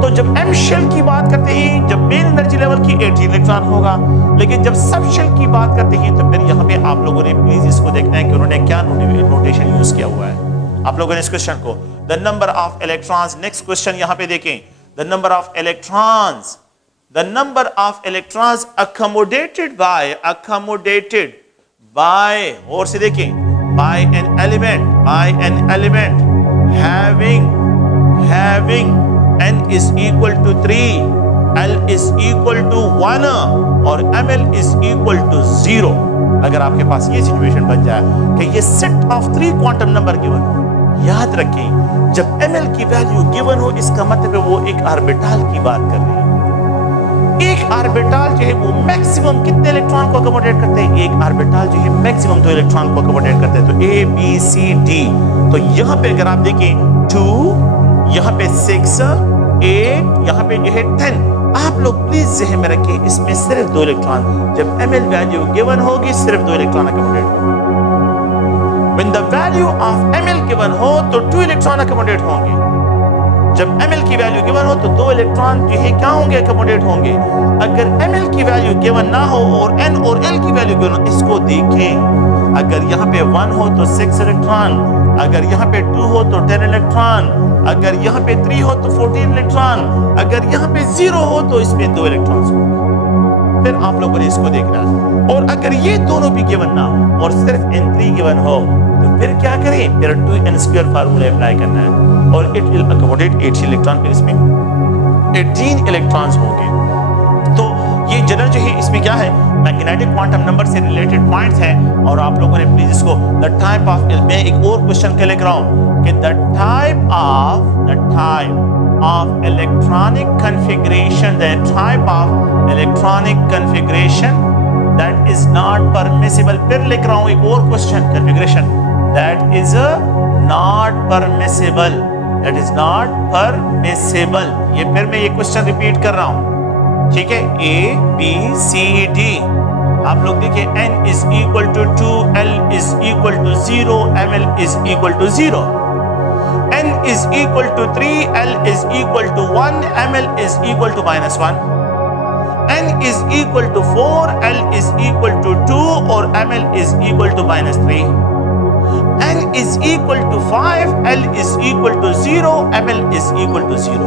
तो जब M शेल की बात करते हैं, जब मेन एनर्जी लेवल की 18 इलेक्ट्रॉन होगा, लेकिन जब सब शेल की बात करते हैं तो फिर यहाँ पे आप लोगों ने प्लीज इसको देखना है कि उन्होंने क्या नोटेशन यूज किया हुआ है। आप लोगों ने इस क्वेश्चन को the number of electrons, next question यहाँ पे देखें, the number of electrons, the number of electrons accommodated by और से देखें by an element having n is equal to 3, l is equal to 1 और ml is equal to 0। अगर आपके पास ये सिचुएशन बन जाए कि ये set of 3 quantum number given हो, याद रखें जब ml की वैल्यू गिवन हो इसका मतलब है वो एक ऑर्बिटल की बात कर रहे हैं। एक ऑर्बिटल जो है वो मैक्सिमम कितने इलेक्ट्रॉन को अकोमोडेट करते हैं? एक ऑर्बिटल जो है मैक्सिमम 2 इलेक्ट्रॉन को अकोमोडेट करते हैं। तो A B C D, तो यहाँ पे अगर आप देखें 2, यहाँ पे 6, 8, यहाँ पे जो है 10। आप लोग प्लीज ज़हन में रखें इसमें सिर्फ 2 इलेक्ट्रॉन, जब ml वैल्यू गिवन होगी सिर्फ 2 इलेक्ट्रॉन अकोमोडेट होंगे। When the value of ml given हो तो 2 इलेक्ट्रॉन अकोमोडेट होंगे। जब ml की वैल्यू गिवन हो तो 2 इलेक्ट्रॉन जो है क्या होंगे? अकोमोडेट होंगे। अगर ml की वैल्यू गिवन ना हो और n और l की वैल्यू गिवन हो, इसको देखें, अगर यहाँ पे 1 हो तो 6 इलेक्ट्रॉन, अगर यहाँ पे 2 हो तो 10 इलेक्ट्रॉन, अगर यहाँ पे 3 हो तो 14 इलेक्ट्रॉन, अगर यहाँ पे 0 हो तो इसमें 2 इलेक्ट्रॉन होंगे। फिर आप लोगों ने इसको देखना है। और अगर ये दोनों भी गिवन ना हो और सिर्फ n3 गिवन हो तो फिर क्या करें? फिर 2n² फार्मूला अप्लाई करना है और इट विल अकोमोडेट 18 इलेक्ट्रॉन। फिर इसमें 18 इलेक्ट्रॉन्स होंगे। तो ये जनरल जो है इसमें क्या है? मैग्नेटिक क्वांटम नंबर से रिलेटेड पॉइंट्स हैं और आप लोगों ने प्लीज इसको द टाइप ऑफ, मैं एक और क्वेश्चन के लिख रहा हूं कि the type of electronic configuration, the type of electronic configuration that is not permissible. फिर लिख रहा हूं एक और question, configuration that is not permissible, that is not permissible। ये फिर मैं ये क्वेश्चन रिपीट कर रहा हूं, ठीक है? A B C D, आप लोग देखिए n is equal to 2, l is equal to 0, ml is equal to 0, n is equal to 3, l is equal to 1, ml is equal to -1, n is equal to 4, l is equal to 2 और ml is equal to -3, n is equal to 5, l is equal to 0, ml is equal to 0।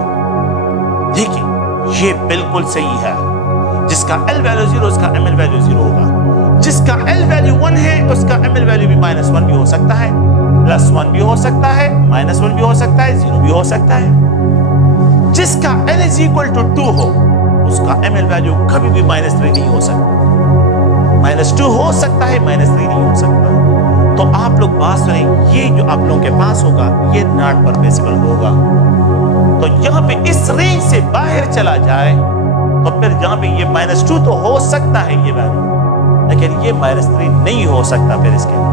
देखिए ये बिल्कुल सही है। जिसका l value 0 उसका ml value 0 होगा। जिसका l वैल्यू 1 है उसका ml वैल्यू भी -1 भी हो सकता है, +1 भी हो सकता है, -1 भी हो सकता है, 0 भी हो सकता है। जिसका l is equal to 2 हो उसका ml वैल्यू कभी भी -3 नहीं हो सकता, -2 हो सकता है, -3 नहीं हो सकता। तो आप लोग बात सुनें, ये जो आप लोगों के पास होगा ये नॉट परमिसिबल होगा। तो यहाँ पे इस रेंज से बाहर चला जाए तो फिर यहाँ पे ये -2 तो हो सकता है ये वैल्यू, लेकिन ये -3 नहीं हो सकता फिर इसके लिए।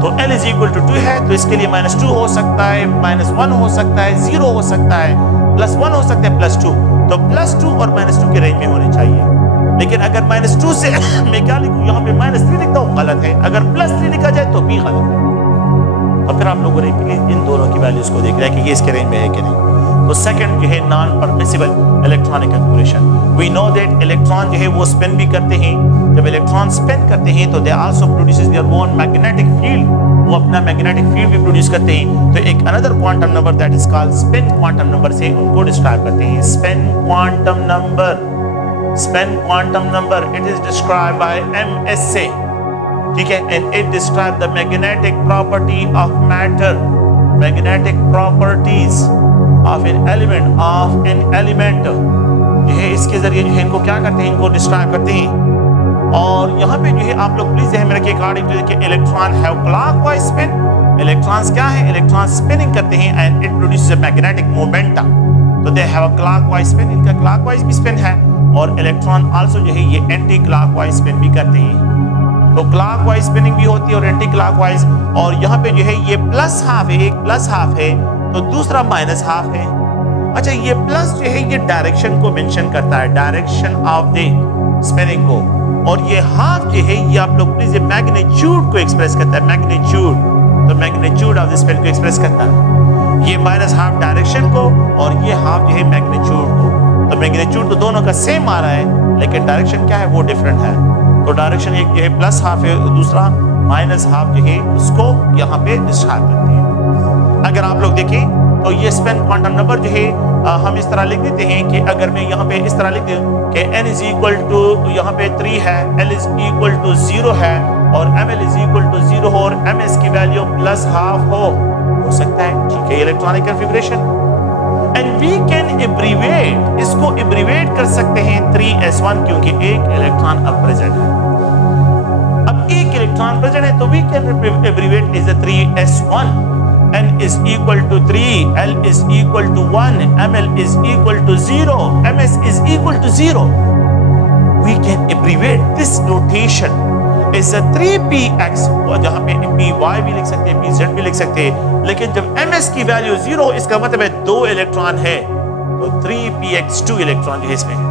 तो l is equal to 2 है तो इसके लिए -2 हो सकता है, -1 हो सकता है, 0 हो सकता है, +1 हो सकता है, +2। तो +2 और -2 के रेंज में होने चाहिए। लेकिन अगर -2 से मैं क्या लिखूं? यहाँ पे -3 लिखता हूँ, गलत है। अगर +3 लिखा जाए तो भी गलत है। तो फिर आप लोगों ने इन दोनों की वैल्यूज को देखना है कि ये इसके रेंज में है कि नहीं। तो सेकंड जो है non permissible electronic configuration. We know that electron जो है वो स्पिन भी करते हैं। जब इलेक्ट्रॉन स्पिन करते हैं तो they also produces their own magnetic field, वो अपना मैग्नेटिक फील्ड भी प्रोड्यूस करते हैं। तो एक another quantum number that is called spin quantum number से उनको डिस्क्राइब करते हैं। Spin quantum number, spin quantum number, it is described by MSA, ठीक है? and it describes the magnetic property of matter, magnetic properties of an element, ये इसके जरिए जो है इनको क्या करते हैं? इनको डिस्क्राइब करते हैं। और यहाँ पे जो है आप लोग प्लीज ध्यान में रखिए, अकॉर्डिंग टू देखिए electron have clockwise spin. Electrons क्या है? इलेक्ट्रॉन स्पिनिंग करते हैं and it produces a magnetic momentum. तो they have a clockwise spin, इनका क्लॉकवाइज भी स्पिन है। और इलेक्ट्रॉन आल्सो जो है ये एंटी क्लॉकवाइज स्पिन भी करते हैं। तो क्लॉकवाइज स्पिनिंग भी होती है और एंटी क्लॉकवाइज। और यहाँ पे जो है ये प्लस हाफ है, एक प्लस हाफ है तो दूसरा माइनस हाफ है। अच्छा, ये प्लस जो है ये डायरेक्शन को मेंशन करता है, डायरेक्शन ऑफ द स्पिनिंग को। और ये हाफ जो है ये आप लोग प्लीज मैग्नीट्यूड को एक्सप्रेस करता है, मैग्नीट्यूड, तो मैग्नीट्यूड ऑफ द स्पेन को एक्सप्रेस करता है, ये माइनस हाफ डायरेक्शन को और ये हाफ जो है मैग्नीट्यूड को। तो मैग्नीट्यूड तो दोनों का सेम आ रहा है लेकिन डायरेक्शन क्या है वो डिफरेंट है। तो डायरेक्शन एक जो है प्लस हाफ है, दूसरा माइनस हाफ जो है उसको यहाँ पे डिस्क्राइब करती है। अगर आप लोग देखें तो ये स्पेन क्वांटम नंबर जो है हम इस तरह लिख देते हैं कि अगर मैं यहाँ पे इस तरह लिख दूँ कि n इज इक्वल टू यहाँ पे 3 है, l इज इक्वल टू 0 है और ml इज इक्वल टू 0 हो और ms की वैल्यू प्लस हाफ हो सकता है, ठीक है, electronic configuration. And we can abbreviate, इसको एब्रीवेट कर सकते हैं 3s1 क्योंकि एक इलेक्ट्रॉन अब प्रेजेंट है। अब एक इलेक्ट्रॉन प्रेजेंट है तो we can abbreviate is 3s1, n is equal to 3, l is equal to 1, ml is equal to 0, ms is equal to 0. We can abbreviate this notation is a 3px, जहाँ पे py भी लिख सकते हैं, pz भी लिख सकते हैं, लेकिन जब ms की वैल्यू 0 इसका मतलब है 2 इलेक्ट्रॉन है तो 3px2 इलेक्ट्रॉन जो है इसमें है।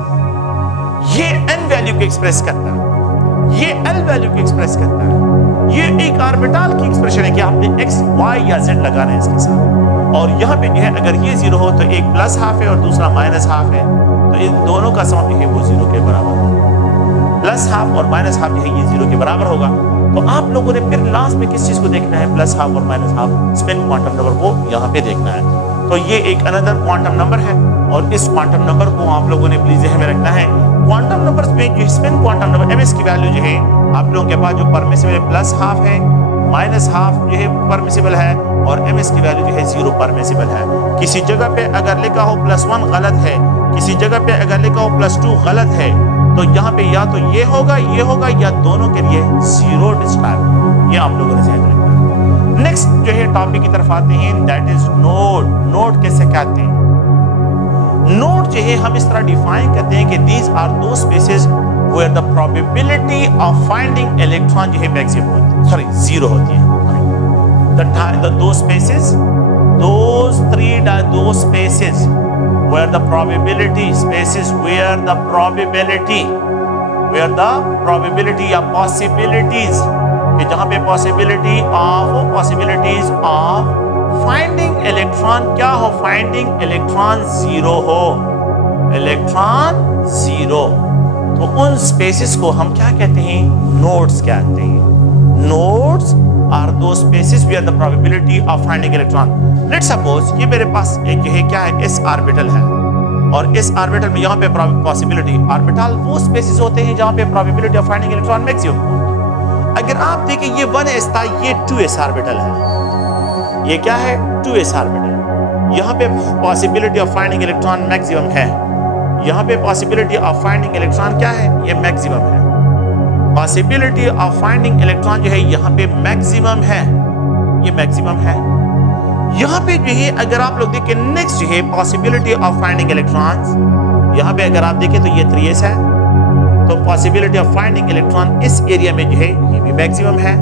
ये n वैल्यू को एक्सप्रेस करता है, ये l वैल्यू को एक्सप्रेस करता है। ये एक ऑर्बिटल की एक्सप्रेशन है कि आपने x, y या z लगाना है इसके साथ। और यहाँ पे जो है अगर ये 0 हो तो एक प्लस हाफ है और दूसरा माइनस हाफ है, तो इन दोनों का सम जो है वो 0 के बराबर होगा। प्लस हाफ और माइनस हाफ जो है ये 0 के बराबर होगा। तो आप लोगों ने फिर लास्ट में किस चीज को देखना है, प्लस हाफ और minus half spin quantum number को यहाँ पे देखना है। तो ये एक अनदर क्वांटम नंबर है और इस क्वांटम नंबर को आप लोगों ने प्लीज ध्यान में रखना है। क्वांटम नंबर्स में जो स्पिन क्वांटम नंबर ms की वैल्यू जो है आप लोगों के पास जो परमिसिबल है प्लस हाफ है, माइनस हाफ जो है परमिसिबल है और ms की वैल्यू जो है 0 परमिसिबल है। किसी जगह पे अगर लिखा हो +1 गलत है, किसी जगह पे अगर लिखा हो +2 गलत है, तो यहाँ पे या तो ये होगा या दोनों के लिए 0 डिस्क्राइब, ये आप लोगों ने ध्यान रखना है। नेक्स्ट जो है टॉपिक की तरफ आते हैं, दैट इज नोड। नोड कैसे कहते हैं? नोड जो है हम इस तरह डिफाइन करते हैं कि these are those spaces where the probability of finding electron जो है मैक्सिमम होती है, सॉरी 0 होती है। दो स्पेसेस, दो spaces where the probability spaces where the probability या possibilities कि जहां पे possibilities of finding electron क्या हो, finding electron 0 हो, electron 0, तो उन spaces को हम क्या कहते हैं? nodes कहते हैं। nodes are those spaces where the probability of finding electron, let's suppose ये मेरे पास एक है क्या है, s ऑर्बिटल है और इस ऑर्बिटल में यहाँ पे पॉसिबिलिटी, ऑर्बिटल वो स्पेसेस होते हैं जहाँ पे probability of finding electron maximum. अगर आप देखें ये 1s था, ये 2s ऑर्बिटल है, ये क्या है? 2s orbital. यहाँ पे possibility of finding electron maximum है, यहाँ पे पॉसिबिलिटी ऑफ फाइंडिंग इलेक्ट्रॉन क्या है? ये मैक्सिमम है। पॉसिबिलिटी ऑफ फाइंडिंग इलेक्ट्रॉन जो है यहाँ पे मैक्सिमम है, ये मैक्सिमम है। यहाँ पे जो है अगर आप लोग देखें नेक्स्ट जो है पॉसिबिलिटी ऑफ फाइंडिंग इलेक्ट्रॉन्स, यहाँ पे अगर आप देखें तो ये 3s है, तो पॉसिबिलिटी ऑफ फाइंडिंग इलेक्ट्रॉन इस एरिया में जो है ये भी मैक्सिमम है।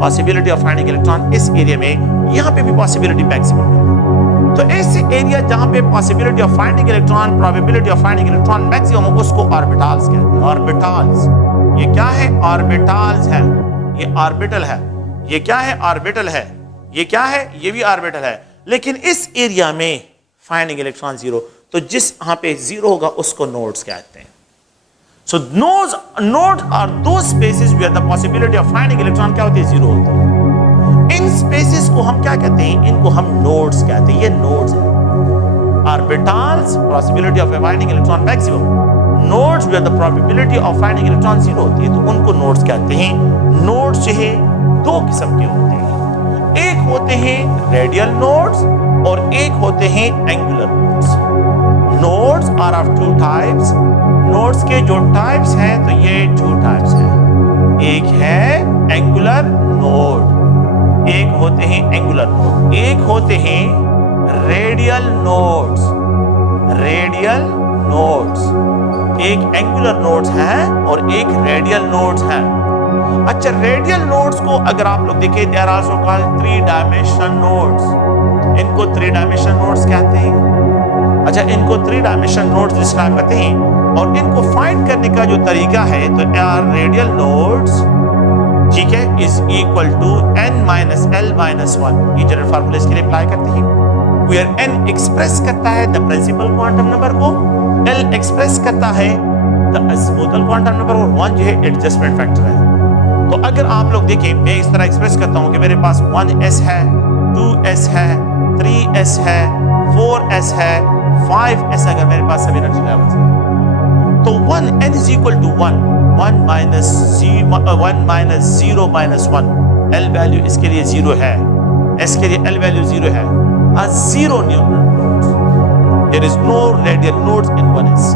पॉसिबिलिटी ऑफ फाइंडिंग इलेक्ट्रॉन इस एरिया में, यहाँ पे भी पॉसिबिलिटी मैक्सिमम है। तो ऐसे एरिया जहाँ पे possibility of finding electron, probability of finding electron maximum हो, उसको ऑर्बिटल्स कहते हैं। ऑर्बिटल्स, ये क्या है? ऑर्बिटल्स है, ये ऑर्बिटल है। ये क्या है? ऑर्बिटल है। ये क्या है? ये भी ऑर्बिटल है। लेकिन इस एरिया में फाइंडिंग इलेक्ट्रॉन 0, तो जिस यहाँ पे 0 होगा उसको नोड्स कहते हैं। So nodes are those spaces where the possibility of finding electron क्या होती है? 0 होती है। इन स्पेसेस को हम क्या कहते हैं? इनको हम नोड्स कहते हैं। ये नोड्स है। Orbitals possibility of finding electron maximum, nodes where the probability of finding electron 0 होती है, तो उनको नोड्स कहते हैं। नोड्स जो है दो किस्म के होते हैं, एक होते हैं रेडियल नोड्स और एक होते हैं angular nodes. Nodes are of 2 types. Nodes के जो टाइप्स हैं तो ये 2 टाइप्स हैं, एक है एंगुलर नोड, एक होते हैं एंगुलर नोड, एक होते हैं रेडियल नोड्स। रेडियल नोड्स, एक एंगुलर नोड्स है और एक रेडियल नोड्स है। अच्छा, रेडियल नोड्स को अगर आप लोग देखें, they are also called 3 dimensional nodes. इनको 3 डायमेंशनल नोड्स कहते हैं। अच्छा, इनको 3 डायमेंशनल नोड्स डिस्क्राइब करते हैं और इनको फाइंड करने का जो तरीका है तो आर रेडियल नोड्स, ठीक है, is equal to n minus L minus one. ये जनरल फार्मूला इसके लिए अप्लाई करते हैं, वेयर n एक्सप्रेस करता है द प्रिंसिपल क्वांटम नंबर को, l एक्सप्रेस करता है द अज़ीमुथल क्वांटम नंबर, और 1 जो है एडजस्टमेंट फैक्टर है। तो अगर आप लोग देखें, मैं इस तरह एक्सप्रेस करता हूं कि मेरे पास 1s है, 2s है, 3s है, 4s है, 5s अगर मेरे पास सभी एनर्जी लेवल्स हैं, तो 1n is equal to 1 minus 0 minus 1, l value इसके लिए 0 है, s के लिए l वैल्यू 0 है, a zero node, there is no radial nodes in 1s।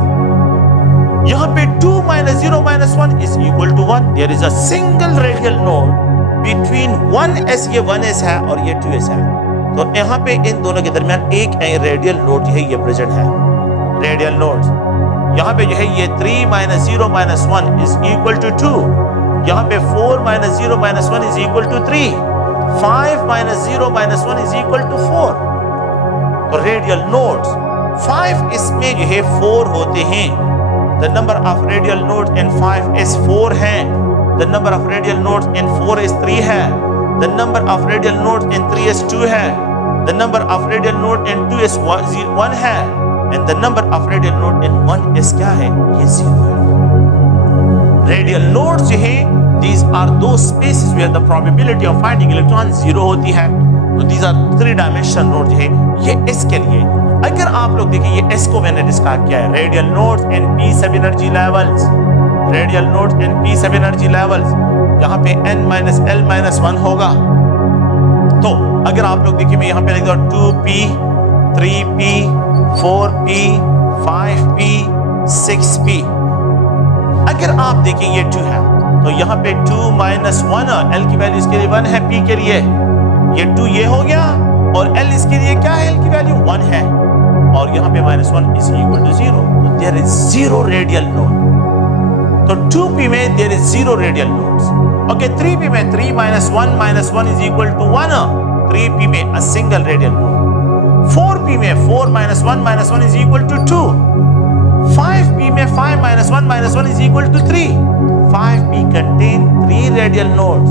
यहाँ पे 2 minus 0 minus 1 is equal to 1, there is a single radial node between 1s, ये 1s है और ये 2s है, तो यहाँ पे इन दोनों के दरमियान एक रेडियल नोड जो है ये प्रेजेंट है। रेडियल नोड्स यहाँ पे जो है ये 3 minus 0 minus 1 is equal to 2, यहाँ पे 4 minus 0 minus 1 is equal to 3, 5 minus 0 minus 1 is equal to 4। तो रेडियल नोड्स 5 इसमें जो है 4 होते हैं, the number of radial nodes in 5 is 4 है, the number of radial nodes in 4 is 3 है, the number of radial nodes in 3 is 2 है, the number of radial node in 2 is 1 है, and the number of radial node in 1 is क्या है, ये 0 है। radial nodes जो है, these are those spaces where the probability of finding electron 0 होती है। तो these are 3 dimensional nodes जो है, ये s के लिए। अगर आप लोग देखिए, ये s को मैंने डिस्क्राइब किया है, radial nodes in p सब energy levels, radial nodes in p सब एनर्जी लेवल्स, यहाँ पे n माइनस l माइनस 1 होगा। तो अगर आप लोग देखिए, मैं यहाँ पे लिख दूँ 2p, 3p, 4p, 5p, 6p। अगर आप देखें ये 2 है, तो यहाँ पे 2 माइनस 1, l की वैल्यू इसके लिए 1 है, p के लिए ये 2 ये हो गया, और l इसके लिए क्या है, l की वैल्यू 1 है, और यहाँ पे माइनस 1 इज इक्वल टू 0, तो देयर इज 0 रेडियल नोड। तो 2p में there is 0 radial nodes. Okay, 3p में 3 minus 1 is equal to 1, 3p में a single radial node. 4p में 4 minus 1 is equal to 2, 5p में 5 minus 1 is equal to 3, 5p contain 3 radial nodes,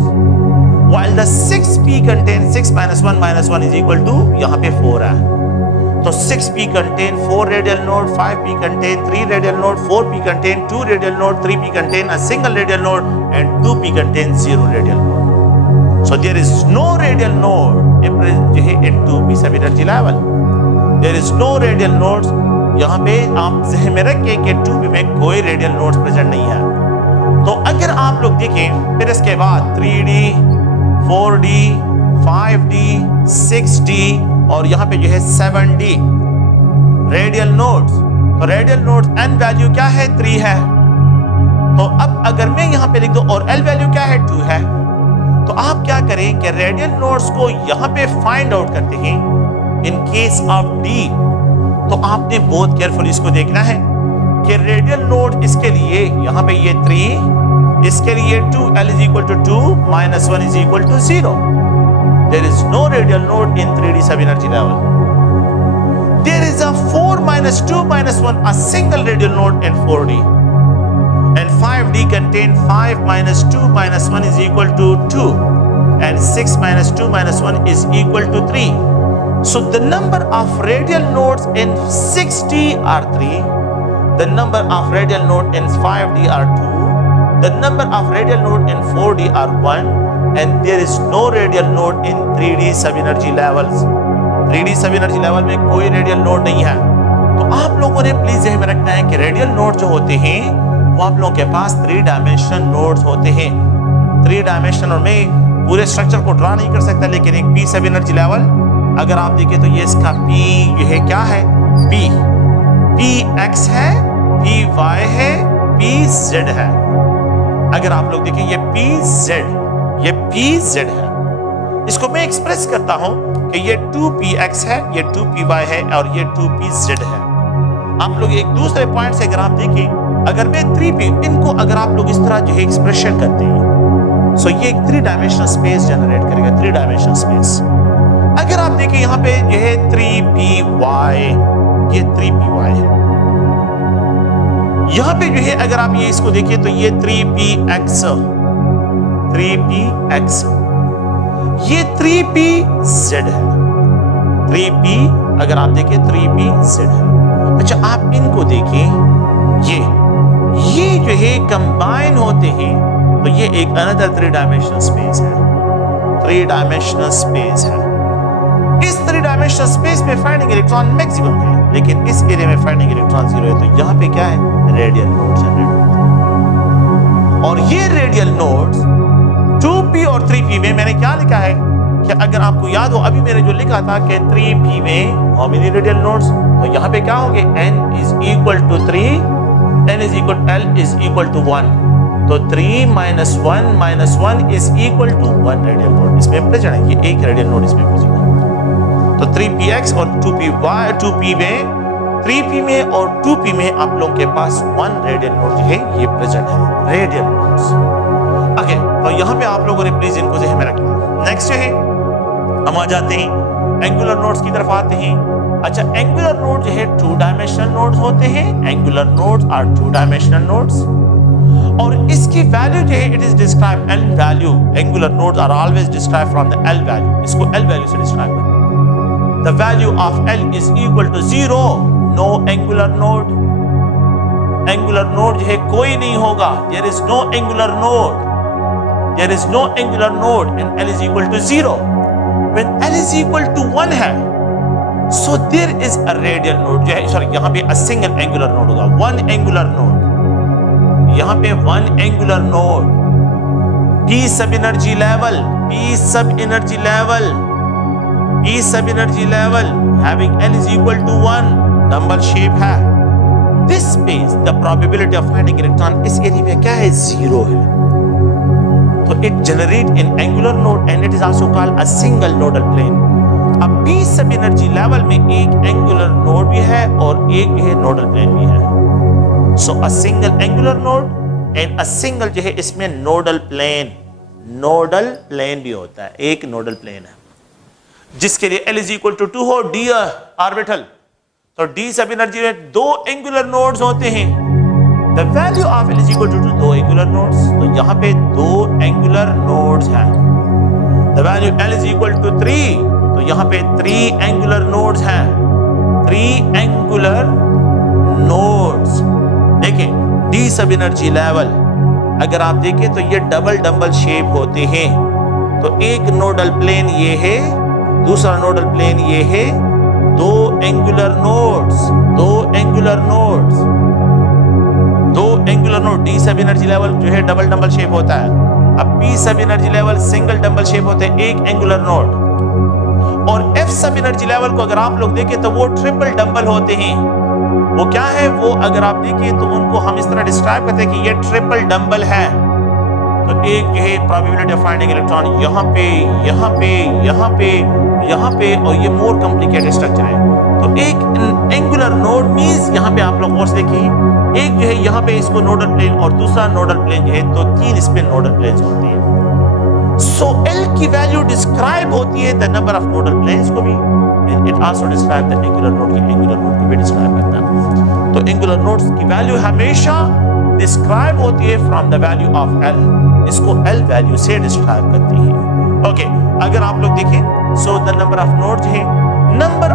while the 6p contains 6 minus 1 is equal to यहाँ पे 4 है, तो 6p contain 4 radial node, 5p contain 3 radial node, 4p contain 2 radial node, 3p contain a single radial node, and 2p contain 0 radial node। So there is no radial node in 2p सब energy level, there is no radial nodes। यहाँ पे आप ज़हन में रखें कि 2p में कोई रेडियल नोड्स प्रेजेंट नहीं है। तो अगर आप लोग देखें, फिर इसके बाद 3d, 4d, 5d, 6d और यहाँ पे जो है 7d रेडियल नोड्स। तो रेडियल नोड्स n वैल्यू क्या है, 3 है। तो अब अगर मैं यहाँ पे लिख दूं और l वैल्यू क्या है, 2 है, तो आप क्या करें कि रेडियल नोड्स को यहाँ पे फाइंड आउट करते हैं इन केस ऑफ d। तो आपने बहुत केयरफुली इसको देखना है कि रेडियल नोड इसके लिए यहाँ पे ये 3, इसके लिए 2, l is equal to 2, minus 1 is equal to 0। There is no radial node in 3d sub energy level। There is a 4 minus 2 minus 1, a single radial node in 4d। And 5d contain 5 minus 2 minus 1 is equal to 2, and 6 minus 2 minus 1 is equal to 3। So the number of radial nodes in 6d are 3, the number of radial node in 5d are 2, the number of radial node in 4d are 1, and there is no radial node in 3d sub energy levels। 3d sub energy level में कोई radial node नहीं है। तो आप लोगों ने please ध्यान में रखना है कि radial node जो होते हैं वो आप लोगों के पास 3 डायमेंशनल नोड्स होते हैं। 3 डायमेंशनल में पूरे स्ट्रक्चर को ड्रा नहीं कर सकता, लेकिन एक p सब एनर्जी लेवल अगर आप देखें तो ये इसका p ये है क्या है, p x है, p y है, p z है। अगर आप लोग देखें ये p z है। इसको मैं एक्सप्रेस करता हूं कि ये 2px है, ये 2py है और ये 2pz है। आप लोग एक दूसरे पॉइंट से अगर आप देखें, अगर मैं 3p इनको अगर आप लोग इस तरह जो है एक्सप्रेशन करते हैं, सो ये एक 3 डायमेंशनल स्पेस जनरेट करेगा, 3 डायमेंशनल स्पेस। अगर आप देखें यहाँ पे जो है 3py, ये 3py है, यहां पे जो है अगर आप ये इसको देखिए तो ये 3px ये 3pz है। 3p अगर आप देखें 3pz है। अच्छा आप इनको देखिए, ये जो है कंबाइन होते हैं तो ये एक अनदर 3 डायमेंशनल स्पेस है। 3 डायमेंशनल स्पेस है। इस 3 डायमेंशनल स्पेस में फाइंडिंग इलेक्ट्रॉन मैक्सिमम है, लेकिन इस एरिया में फाइंडिंग इलेक्ट्रॉन 0 है। तो यहां पे क्या है, रेडियल नोड्स जनरेट होते हैं। और ये रेडियल नोड्स 2p और 3p में मैंने क्या लिखा है कि अगर आपको याद हो अभी मैंने जो लिखा था कि 3p में हाउ मेनी रेडियल नोड्स, तो यहां पे क्या होंगे, n is equal to 3, n is equal to l is equal to 1, तो 3 minus 1 is equal to 1 radial node इसमें प्रेजेंट है। ये एक रेडियल नोड इसमें प्रेजेंट है। तो 3px और 2p में 3p में और 2p में आप लोगों के पास 1 रेडियल नोड जो है ये प्रेजेंट है, रेडियल नोड्स। ओके, तो यहाँ पे आप लोगों ने प्लीज इनको ज़हन में रखना। नेक्स्ट है हम आ जाते हैं एंगुलर नोड्स की तरफ आते हैं। अच्छा, एंगुलर नोड जो है 2 डायमेंशनल नोड्स होते हैं। Angular nodes are 2 dimensional nodes और इसकी वैल्यू जो है it is describe L value. Angular nodes are always describe from the L value. इसको एल वैल्यू से डिस्क्राइब करते हैं। The value of L is equal to 0, no angular node. Angular node जो है कोई नहीं होगा, there is no angular node, there is no angular node and L is equal to 0। When L is equal to 1 है so there is a radial node जो है, sorry यहाँ पे अ सिंगल एंगुलर नोड होगा, 1 एंगुलर नोड। यहाँ पे 1 angular node, p सब energy level, p सब एनर्जी लेवल, p सब energy level having n is equal to 1 dumbbell shape है। This space the probability of finding electron इस एरिया में क्या है, 0 है। तो it generate in angular node and it is also called a single nodal plane। अब p सब energy level में एक एंगुलर नोड भी है और एक है नोडल प्लेन भी है। So a single angular node and a single जो है इसमें नोडल प्लेन भी होता है, एक नोडल प्लेन है जिसके लिए L इज इक्वल टू 2 हो, d ऑर्बिटल। तो d सब एनर्जी में 2 एंगुलर नोड्स होते हैं। The value of L is equal to 2 angular nodes, तो यहां पे 2 एंगुलर नोड्स हैं। The value L is equal to 3, तो यहां पे 3 एंगुलर नोड्स हैं, 3 एंगुलर नोड्स। देखिए d सब एनर्जी लेवल अगर आप देखें तो ये डबल शेप होते हैं। तो एक नोडल प्लेन ये है, दूसरा नोडल प्लेन ये है, 2 angular nodes, 2 angular node. D सब एनर्जी लेवल जो है डबल शेप होता है। अब P sub energy level single double shape होते हैं, एक एंगुलर नोड। और एफ सब एनर्जी लेवल को अगर आप लोग देखें तो वो ट्रिपल डबल होते हैं। वो क्या है, वो अगर आप देखें तो उनको हम इस तरह डिस्क्राइब करते हैं कि ये ट्रिपल डबल है। तो एक जो है प्रोबेबिलिटी ऑफ फाइंडिंग इलेक्ट्रॉन यहाँ पे और ये मोर कॉम्प्लिकेटेड स्ट्रक्चर है। तो एक एंगुलर नोड मींस यहाँ पे आप लोग और देखिए, एक जो है यहाँ पे इसको नोडल प्लेन और दूसरा नोडल प्लेन जो है, तो 3 इस पे नोडल प्लेन्स होते हैं। सो L की वैल्यू डिस्क्राइब होती है the number of nodal planes को भी, it also describe the angular node को भी डिस्क्राइब करता है। तो एंगुलर नोड्स की वैल्यू हमेशा डिस्क्राइब होती है from the value of L, इसको L वैल्यू से डिस्क्राइब करती है। ओके, अगर आप लोग देखें so the number of nodes है, number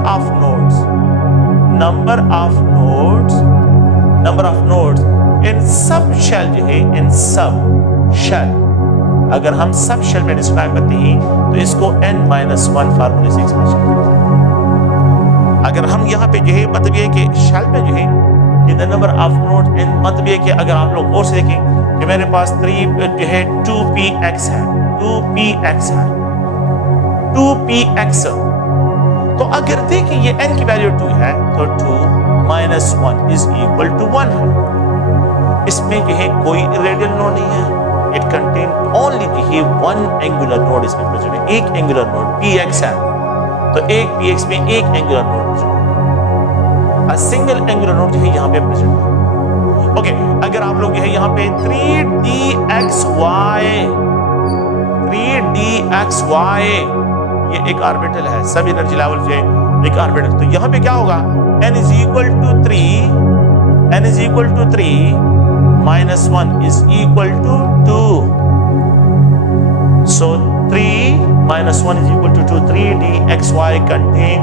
of nodes in sub shell जो है, इन सब शेल अगर हम सब शेल में डिस्क्राइब करते हैं तो इसको n-1 फार्मूले से एक्सप्रेस करते हैं। अगर हम यहाँ पे जो है मतलब ये कि शेल में जो है कि द नंबर ऑफ नोड्स इन, मतलब ये कि अगर आप लोग और से देखें कि मेरे पास 3 जो है 2px है, 2px। तो अगर देखें ये n की वैल्यू 2 है तो 2 - 1 इज इक्वल टू 1 है। इसमें जो है कोई रेडियल नोड नहीं है, इट कंटेन ओनली जो है 1 एंगुलर नोड इसमें प्रेजेंट है, एक एंगुलर नोड px है। तो एक px में एक एंगुलर नोड प्रेजेंट है, अ सिंगल एंगुलर नोड जो है यहाँ पे प्रेजेंट है। ओके, अगर आप लोग है यहाँ पे 3dxy ये एक ऑर्बिटल है, सब एनर्जी लेवल जो है एक ऑर्बिटल। तो यहाँ पे क्या होगा, n is equal to 3 n is equal to 3 minus 1 is equal to 2. So 3 minus 1 is equal to 2. 3dxy contain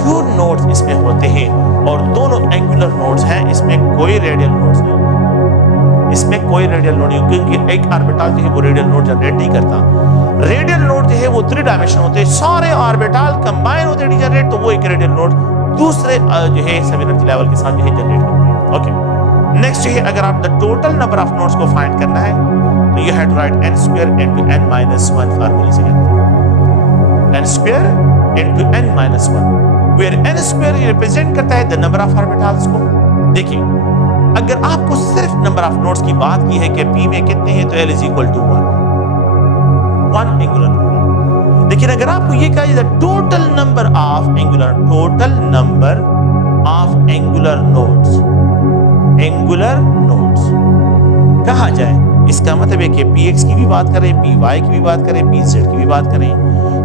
2 nodes इसमें होते हैं और दोनों एंगुलर नोड्स हैं, इसमें कोई रेडियल नोड्स नहीं होते, इसमें कोई रेडियल नोड नहीं, क्योंकि एक ऑर्बिटल जो है वो रेडियल नोड जनरेट नहीं करता। रेडियल नोड जो है वो 3 डायमेंशन होते हैं, सारे ऑर्बिटल कंबाइन होते हैं जनरेट, तो वो एक रेडियल नोड दूसरे जो है सब एनर्जी लेवल के साथ जो है जनरेट करते हैं। ओके, नेक्स्ट जो है अगर आप the total number of nodes को फाइंड करना है तो you have to write n square into n minus 1 फार्मूले से करते हैं, n square into n minus 1 where n square represent करता है द नंबर ऑफ ऑर्बिटल्स को। देखिए अगर आपको सिर्फ नंबर ऑफ नोड्स की बात की है कि p में कितने हैं तो l is equal to 1 angular node. लेकिन अगर आपको ये कहा जाए total number of angular nodes कहा जाए, इसका मतलब है कि px की भी बात करें, py की भी बात करें, pz की भी बात करें,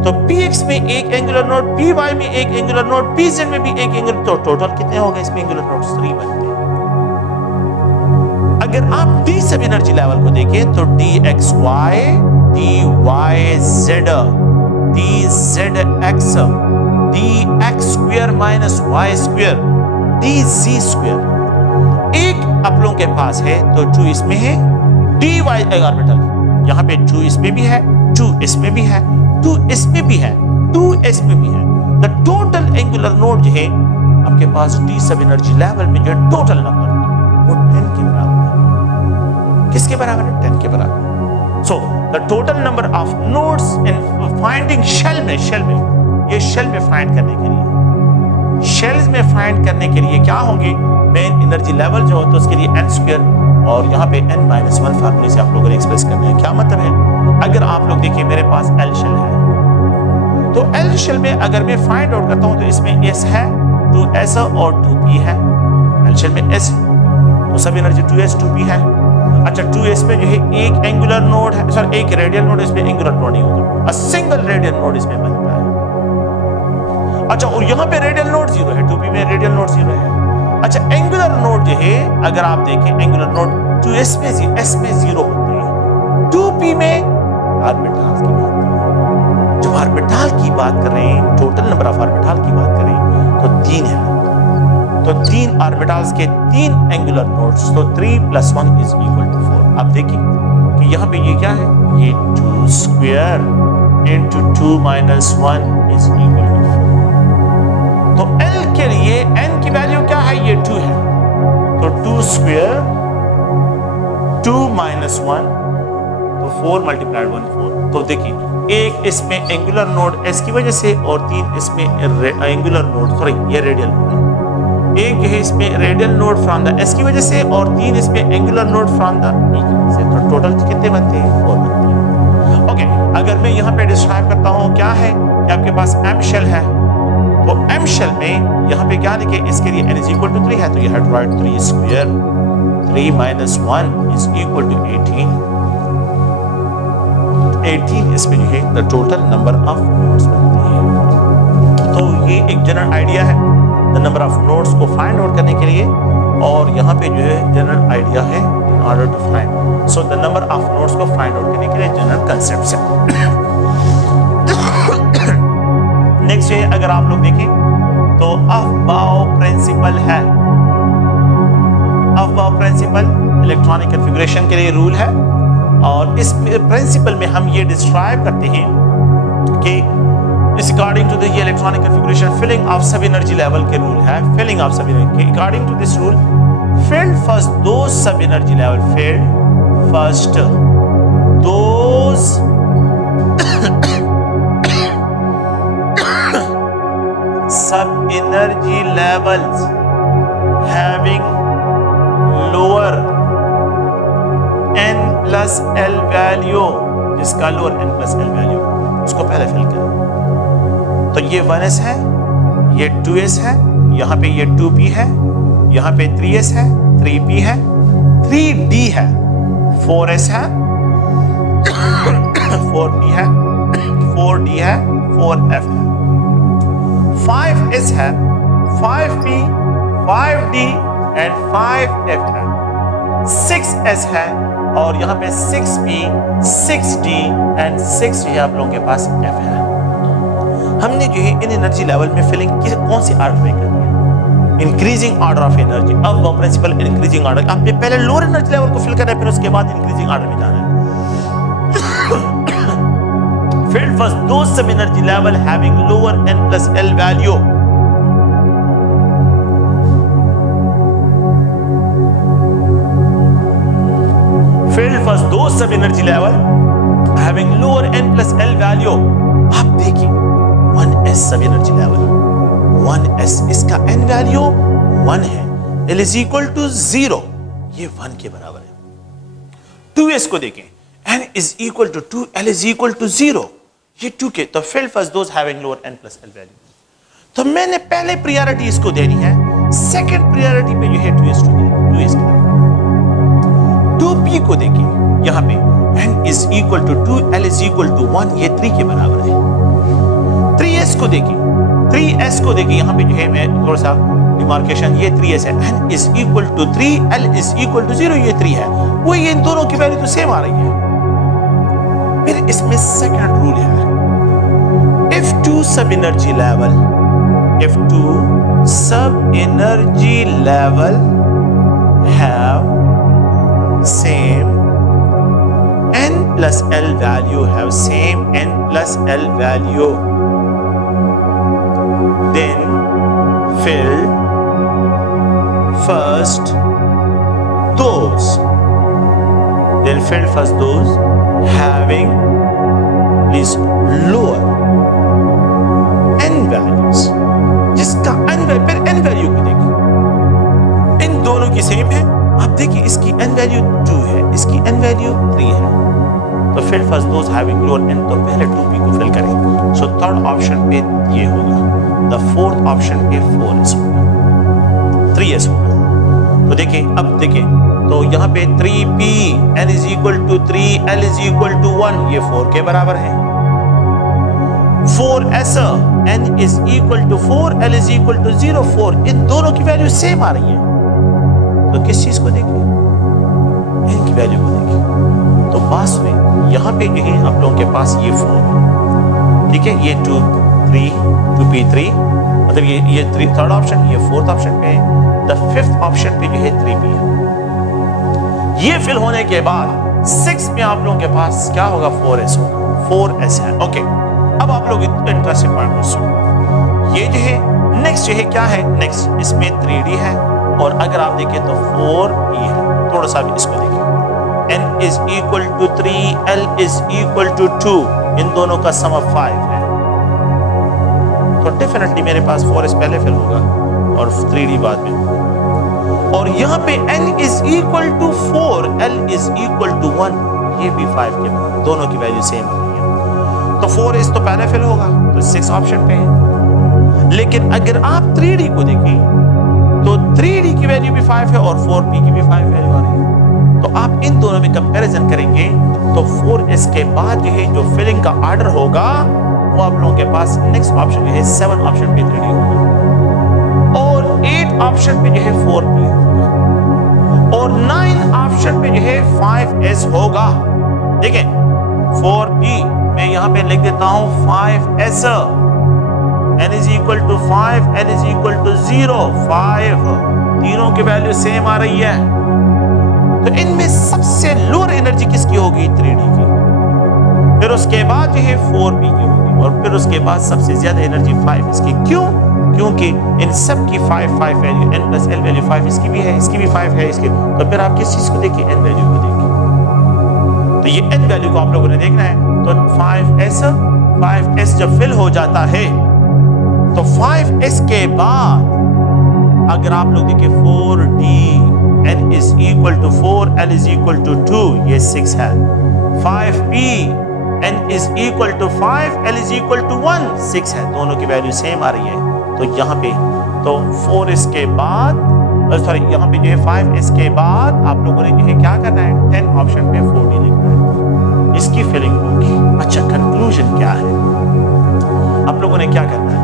तो px में एक एंगुलर नोड, py में एक एंगुलर नोड, pz में भी एक एंगुलर, तो टोटल कितने हो गए इसमें एंगुलर नोड्स? 3 बनते हैं। अगर आप d सब एनर्जी लेवल को देखें तो dxy, dyz, dzx, dx square minus y square, dz square एक आप लोगों के पास है तो 2 इसमें है, dy ऑर्बिटल यहाँ पे 2 इसमें भी है, 2 इसमें भी है, 2 इसमें भी है, 2 इसमें भी है। द टोटल एंगुलर नोड जो है आपके पास d सब एनर्जी लेवल में जो है टोटल नंबर वो 10 के बराबर है। किसके बराबर है? 10 के बराबर। So the total number of nodes in finding shell में ये शेल में फाइंड करने के लिए, शेल्स में फाइंड करने के लिए क्या होंगे, मेन एनर्जी लेवल जो होता है उसके लिए n स्क्वायर और यहाँ पे n माइनस 1 फार्मूले से आप लोगों ने एक्सप्रेस करना है। क्या मतलब है, अगर आप लोग देखिए मेरे पास L शेल है, तो L शेल में अगर मैं फाइंड आउट करता हूँ तो इसमें S है, 2S और 2P है। L शेल में S तो सब एनर्जी 2S 2P है। अच्छा 2S में जो है एक एंगुलर नोड है, सर एक रेडियल नोड, इसमें एंगुलर नोड नहीं होता, सिंगल रेडियल नोड इसमें बनता है। अच्छा और यहाँ पे रेडियल नोड 0 है, 2P में रेडियल नोड 0 है। अच्छा एंगुलर नोड जो है अगर आप देखें एंगुलर नोड 2s में S में 0 होते हैं, 2p में ऑर्बिटल की बात करें, जब ऑर्बिटल की बात करें, टोटल नंबर ऑफ ऑर्बिटल की बात करें तो 3 है, तो 3 ऑर्बिटल्स के 3 एंगुलर नोड्स, तो 3 + 1 इज इक्वल टू 4। आप देखिए कि यहाँ पे ये क्या है, ये 2 square into 2 minus 1 is equal to 4। तो L के लिए n की वैल्यू क्या है, ये 2 है, तो 2 स्क्वायर 2 माइनस 1 तो 4 मल्टीप्लाइड 1 4। तो देखिए एक इसमें एंगुलर नोड S की वजह से और 3 इसमें एंगुलर नोड, सॉरी ये रेडियल नोड है, एक है इसमें radial node from the S की वजह से और 3 इसमें angular node from the E की वजह से, तो टोटल कितने बनते हैं? 4 बनते हैं। ओके अगर मैं यहाँ पे डिस्क्राइब करता हूँ क्या है कि आपके पास M शेल है, तो M शेल में यहाँ पे क्या लिखे, इसके लिए n इज इक्वल टू 3 है, तो you have to write 3 square 3 minus 1 is equal to 18 इसमें जो है the total number of nodes बनते हैं। तो ये एक जनरल आइडिया है द नंबर ऑफ नोड्स को फाइंड आउट करने के लिए, और यहाँ पे जो है जनरल आइडिया है in order to find, so the number of nodes को फाइंड आउट करने के लिए जनरल कंसेप्ट है। नेक्स्ट है अगर आप लोग देखें तो अफबाओ प्रिंसिपल है, अफबाओ प्रिंसिपल इलेक्ट्रॉनिक कॉन्फ़िगरेशन के लिए रूल है, और इस प्रिंसिपल में हम ये डिस्क्राइब करते हैं कि अकॉर्डिंग टू द ये electronic configuration filling of sub energy level के रूल है, filling of sub energy, according to this rule filled first those sub energy level, filled first those sub energy levels having lower n plus l value, जिसका lower n plus l value उसको पहले fill करें। तो ये 1s है, ये 2s है, यहाँ पे ये 2p है, यहाँ पे 3s है, 3p है, 3d है, 4s है, 4p है, 4d है, 4f है, 5s है, 5p, 5d, एंड 5F है, 6S है और यहाँ पे 6P, 6D एंड 6 जो है आप लोगों के पास F है। हमने जो है इन एनर्जी लेवल में फिलिंग कौन सी ऑर्डर में करनी है? Increasing order of energy. अब वो प्रिंसिपल इंक्रीजिंग ऑर्डर, आपने पहले लोअर एनर्जी लेवल को फिल करना है, फिर उसके बाद इंक्रीजिंग ऑर्डर में जाना है। Filled first those sub energy level having lower n plus l value. Filled first those sub energy level having lower n plus l value. आप देखिए 1s सब एनर्जी लेवल, 1s इसका n वैल्यू 1 है, l is equal to 0, ये 1 के बराबर है। 2s को देखें, n is equal to 2, l is equal to 0, ये 2 के, तो fill first those having lower n plus l value। तो मैंने पहले प्रायोरिटी इसको देनी है, सेकंड प्रायोरिटी पे जो है 2s की 2p को देखिए, यहाँ पे n is equal to 2, l is equal to 1, ये 3 के बराबर है। 3s को देखिए, 3s को देखिए, यहाँ पे जो है मैं थोड़ा सा डिमार्केशन, ये 3s है, n is equal to 3, l is equal to 0, ये 3 है, वो ये इन दोनों की वैल्यू तो सेम आ रही है। फिर इसमें सेकंड रूल है, if two sub energy level have same n plus l value, then fill first those having these lower n values, जिसका n वैल्यू, फिर n वैल्यू को देखिए, इन दोनों की सेम है। आप देखिए इसकी n वैल्यू 2 है, इसकी n वैल्यू 3 है, तो fill first those having lower n, तो पहले 2p को फिल करें। सो थर्ड ऑप्शन पे ये होगा, द फोर्थ ऑप्शन पे 4s होगा, 3s होगा। तो देखिए, अब देखिए, तो यहाँ पे 3p, n is equal to 3, l is equal to 1, ये 4 के बराबर है। 4s, n is equal to 4, l is equal to 0, 4, इन दोनों की वैल्यू सेम आ रही है। तो किस चीज को देखिए? n की वैल्यू को देखिए। तो पास में यहाँ पे जो है आप लोगों के पास ये 4, ठीक है, ये 2, 3, 2p3, मतलब ये 3 थर्ड ऑप्शन, ये फोर्थ ऑप्शन पे है। द फिफ्थ ऑप्शन पे जो है 3p है। ये फिल होने के बाद 6 में आप लोगों के पास क्या होगा? 4s होगा, 4s है। ओके, अब आप लोग इंटरेस्टिंग पार्ट को सुनो। ये जो है नेक्स्ट जो है क्या है? नेक्स्ट इसमें 3d है और अगर आप देखें तो 4p है। थोड़ा सा भी इसको देखिए, n is equal to 3, l is equal to 2, इन दोनों का सम ऑफ 5 है, तो डेफिनेटली मेरे पास 4s पहले फिल होगा और 3d बाद में। और यहाँ पे n is equal to 4, l is equal to 1, ये भी 5 के बराबर, दोनों की वैल्यू सेम आ रही है। तो 4s तो पहले फिल होगा, तो 6 ऑप्शन पे है। लेकिन अगर आप 3d को देखें तो 3d की वैल्यू भी 5 है और 4p की भी 5 वैल्यू आ रही है। तो आप इन दोनों में कंपैरिजन करेंगे तो 4s के बाद जो है जो फिलिंग का ऑर्डर होगा वो आप लोगों के पास नेक्स्ट ऑप्शन जो है 7 ऑप्शन पे 3d होगा और 8 ऑप्शन पे जो है 4p होगा और 9 ऑप्शन पे जो है 5s होगा। देखिए 4p मैं यहाँ पे लिख देता हूँ 5s, n is equal to 5, n is equal to 0, 5, तीनों की वैल्यू सेम आ रही है। तो इनमें सबसे लोअर एनर्जी किसकी होगी? 3d की, फिर उसके बाद जो है 4p की होगी और फिर उसके बाद सबसे ज्यादा एनर्जी 5 इसकी। क्यों? क्योंकि इन सब की 5 value, n plus l value 5 इसकी भी है, इसकी भी 5 है, इसकी। तो फिर आप किस चीज को देखिए? n वैल्यू को देखिए। तो ये n वैल्यू को आप लोगों ने देखना है। तो 5s जब फिल हो जाता है तो 5s के बाद अगर आप लोग देखिए 4d, n is equal to 4, l is equal to 2, ये 6 है। 5p, n is equal to 5, l is equal to 1, 6 है, दोनों की वैल्यू सेम आ रही है। तो यहाँ पे तो 4s के बाद सॉरी यहाँ पे जो है 5s के बाद आप लोगों ने जो है क्या करना है? 10 ऑप्शन पे 4d लिखना है, इसकी फिलिंग होगी। अच्छा, कंक्लूजन क्या है? आप लोगों ने क्या करना है?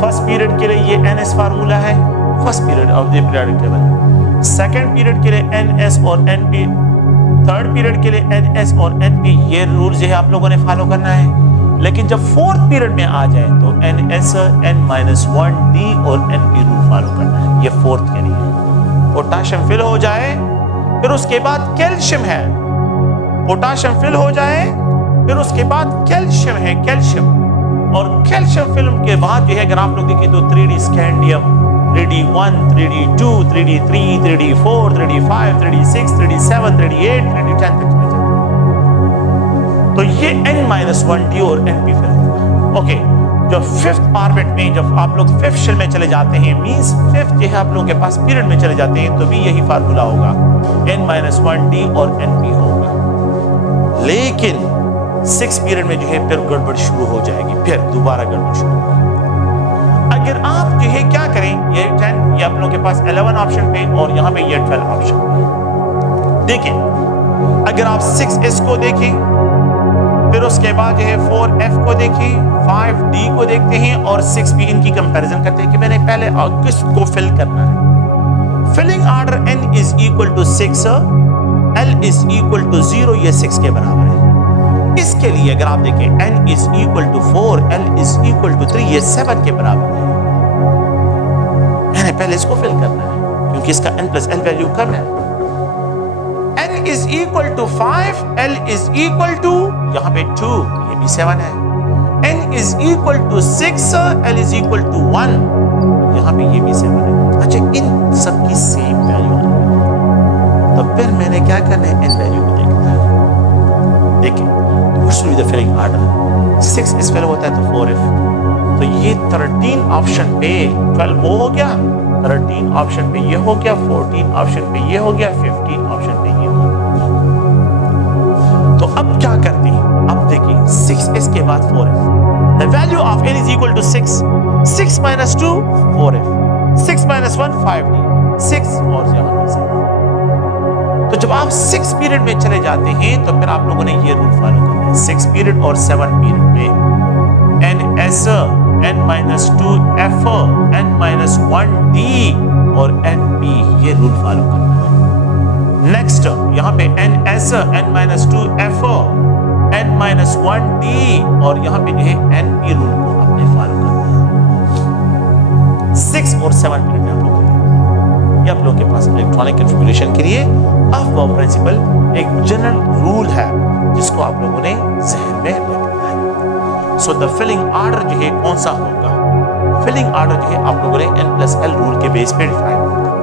फर्स्ट पीरियड के लिए ये ns फार्मूला है, first period of the periodic table. Second period के लिए NS और NP, थर्ड पीरियड के लिए NS और NP, ये रूल जो है आप लोगों ने फॉलो करना है। लेकिन जब फोर्थ पीरियड में आ जाए तो NS, N-1D और NP रूल फॉलो करना है। ये फोर्थ के लिए पोटाशियम फिल हो जाए, फिर उसके बाद कैल्शियम है, पोटाशियम फिल हो जाए, फिर उसके बाद कैल्शियम है, कैल्शियम, और कैल्शियम फिल्म के बाद जो है अगर आप लोग देखें तो 3D scandium, 3D1, 3D2, 3D3, 3D4, 3D5, 3D6, 3D7, 3D8, 3D10 तक चले जाते हैं। तो ये N-1D और NP फिल्म। ओके, जो फिफ्थ ऑर्बिट में जब आप लोग फिफ्थ शेल में चले जाते हैं, मींस फिफ्थ जो है आप लोगों के पास पीरियड में चले जाते हैं, तो भी यही फार्मूला होगा, N-1D और NP होगा। लेकिन सिक्स पीरियड में जो है फिर गड़बड़ शुरू हो जाएगी, फिर दोबारा गड़बड़ शुरू होगी। अगर आप जो है क्या करें, ये 10, ये आप लोगों के पास 11 ऑप्शन पे और यहाँ पे ये 12 ऑप्शन पे। देखिए, अगर आप 6S को देखें, फिर उसके बाद जो है 4F को देखें, 5D को देखते हैं और 6B, इनकी कंपैरिजन करते हैं कि मैंने पहले किसको फिल करना है। Filling order N is equal to 6, L is equal to 0, ये 6 के बराबर है। इसके लिए अगर आप देखें N is equal to 4, L is equal to 3, ये 7 के बराबर है। मैंने पहले इसको फिल करना है क्योंकि इसका N प्लस L वैल्यू कम है। N is equal to 5, L is equal to यहाँ पे 2, ये भी 7 है। N is equal to 6, L is equal to 1, यहाँ पे ये भी 7 है। अच्छा, इन सब की सेम वैल्यू आ रही है, तो फिर मैंने क्या करना है, N वैल्यू को देखना है। देखिए, What should be the filling order? 6 इस फिल होता है तो 4F, तो ये 13 ऑप्शन पे 12 वो हो गया, 13 ऑप्शन पे ये हो गया, 14 ऑप्शन पे ये हो गया, 15 ऑप्शन पे ये हो गया। तो अब क्या करते हैं, अब देखिए 6S के बाद 4F, the value of N is equal to 6, 6 minus 2 4F, 6 minus 1 5D, 6 और यहाँ पे 7। तो जब आप 6 पीरियड में चले जाते हैं तो फिर आप लोगों ने ये रूल फॉलो करना है। 6 पीरियड और 7 पीरियड में NS, N-2F, N-1D और NP, ये रूल फॉलो करना है। नेक्स्ट यहाँ पे NS, N-2F, N-1D और यहाँ पे जो है NP रूल को आपने फॉलो करना है। 6 और 7 पीरियड में आप लोग आप लोगों के पास इलेक्ट्रॉनिक कॉन्फ़िगरेशन के लिए अफबाउ प्रिंसिपल एक जनरल रूल है जिसको आप लोगों ने ज़हन में रखना है। सो द फिलिंग ऑर्डर जो है कौन सा होगा, फिलिंग ऑर्डर जो है आप लोगों ने N प्लस L रूल के बेस पे डिफाइन करना है।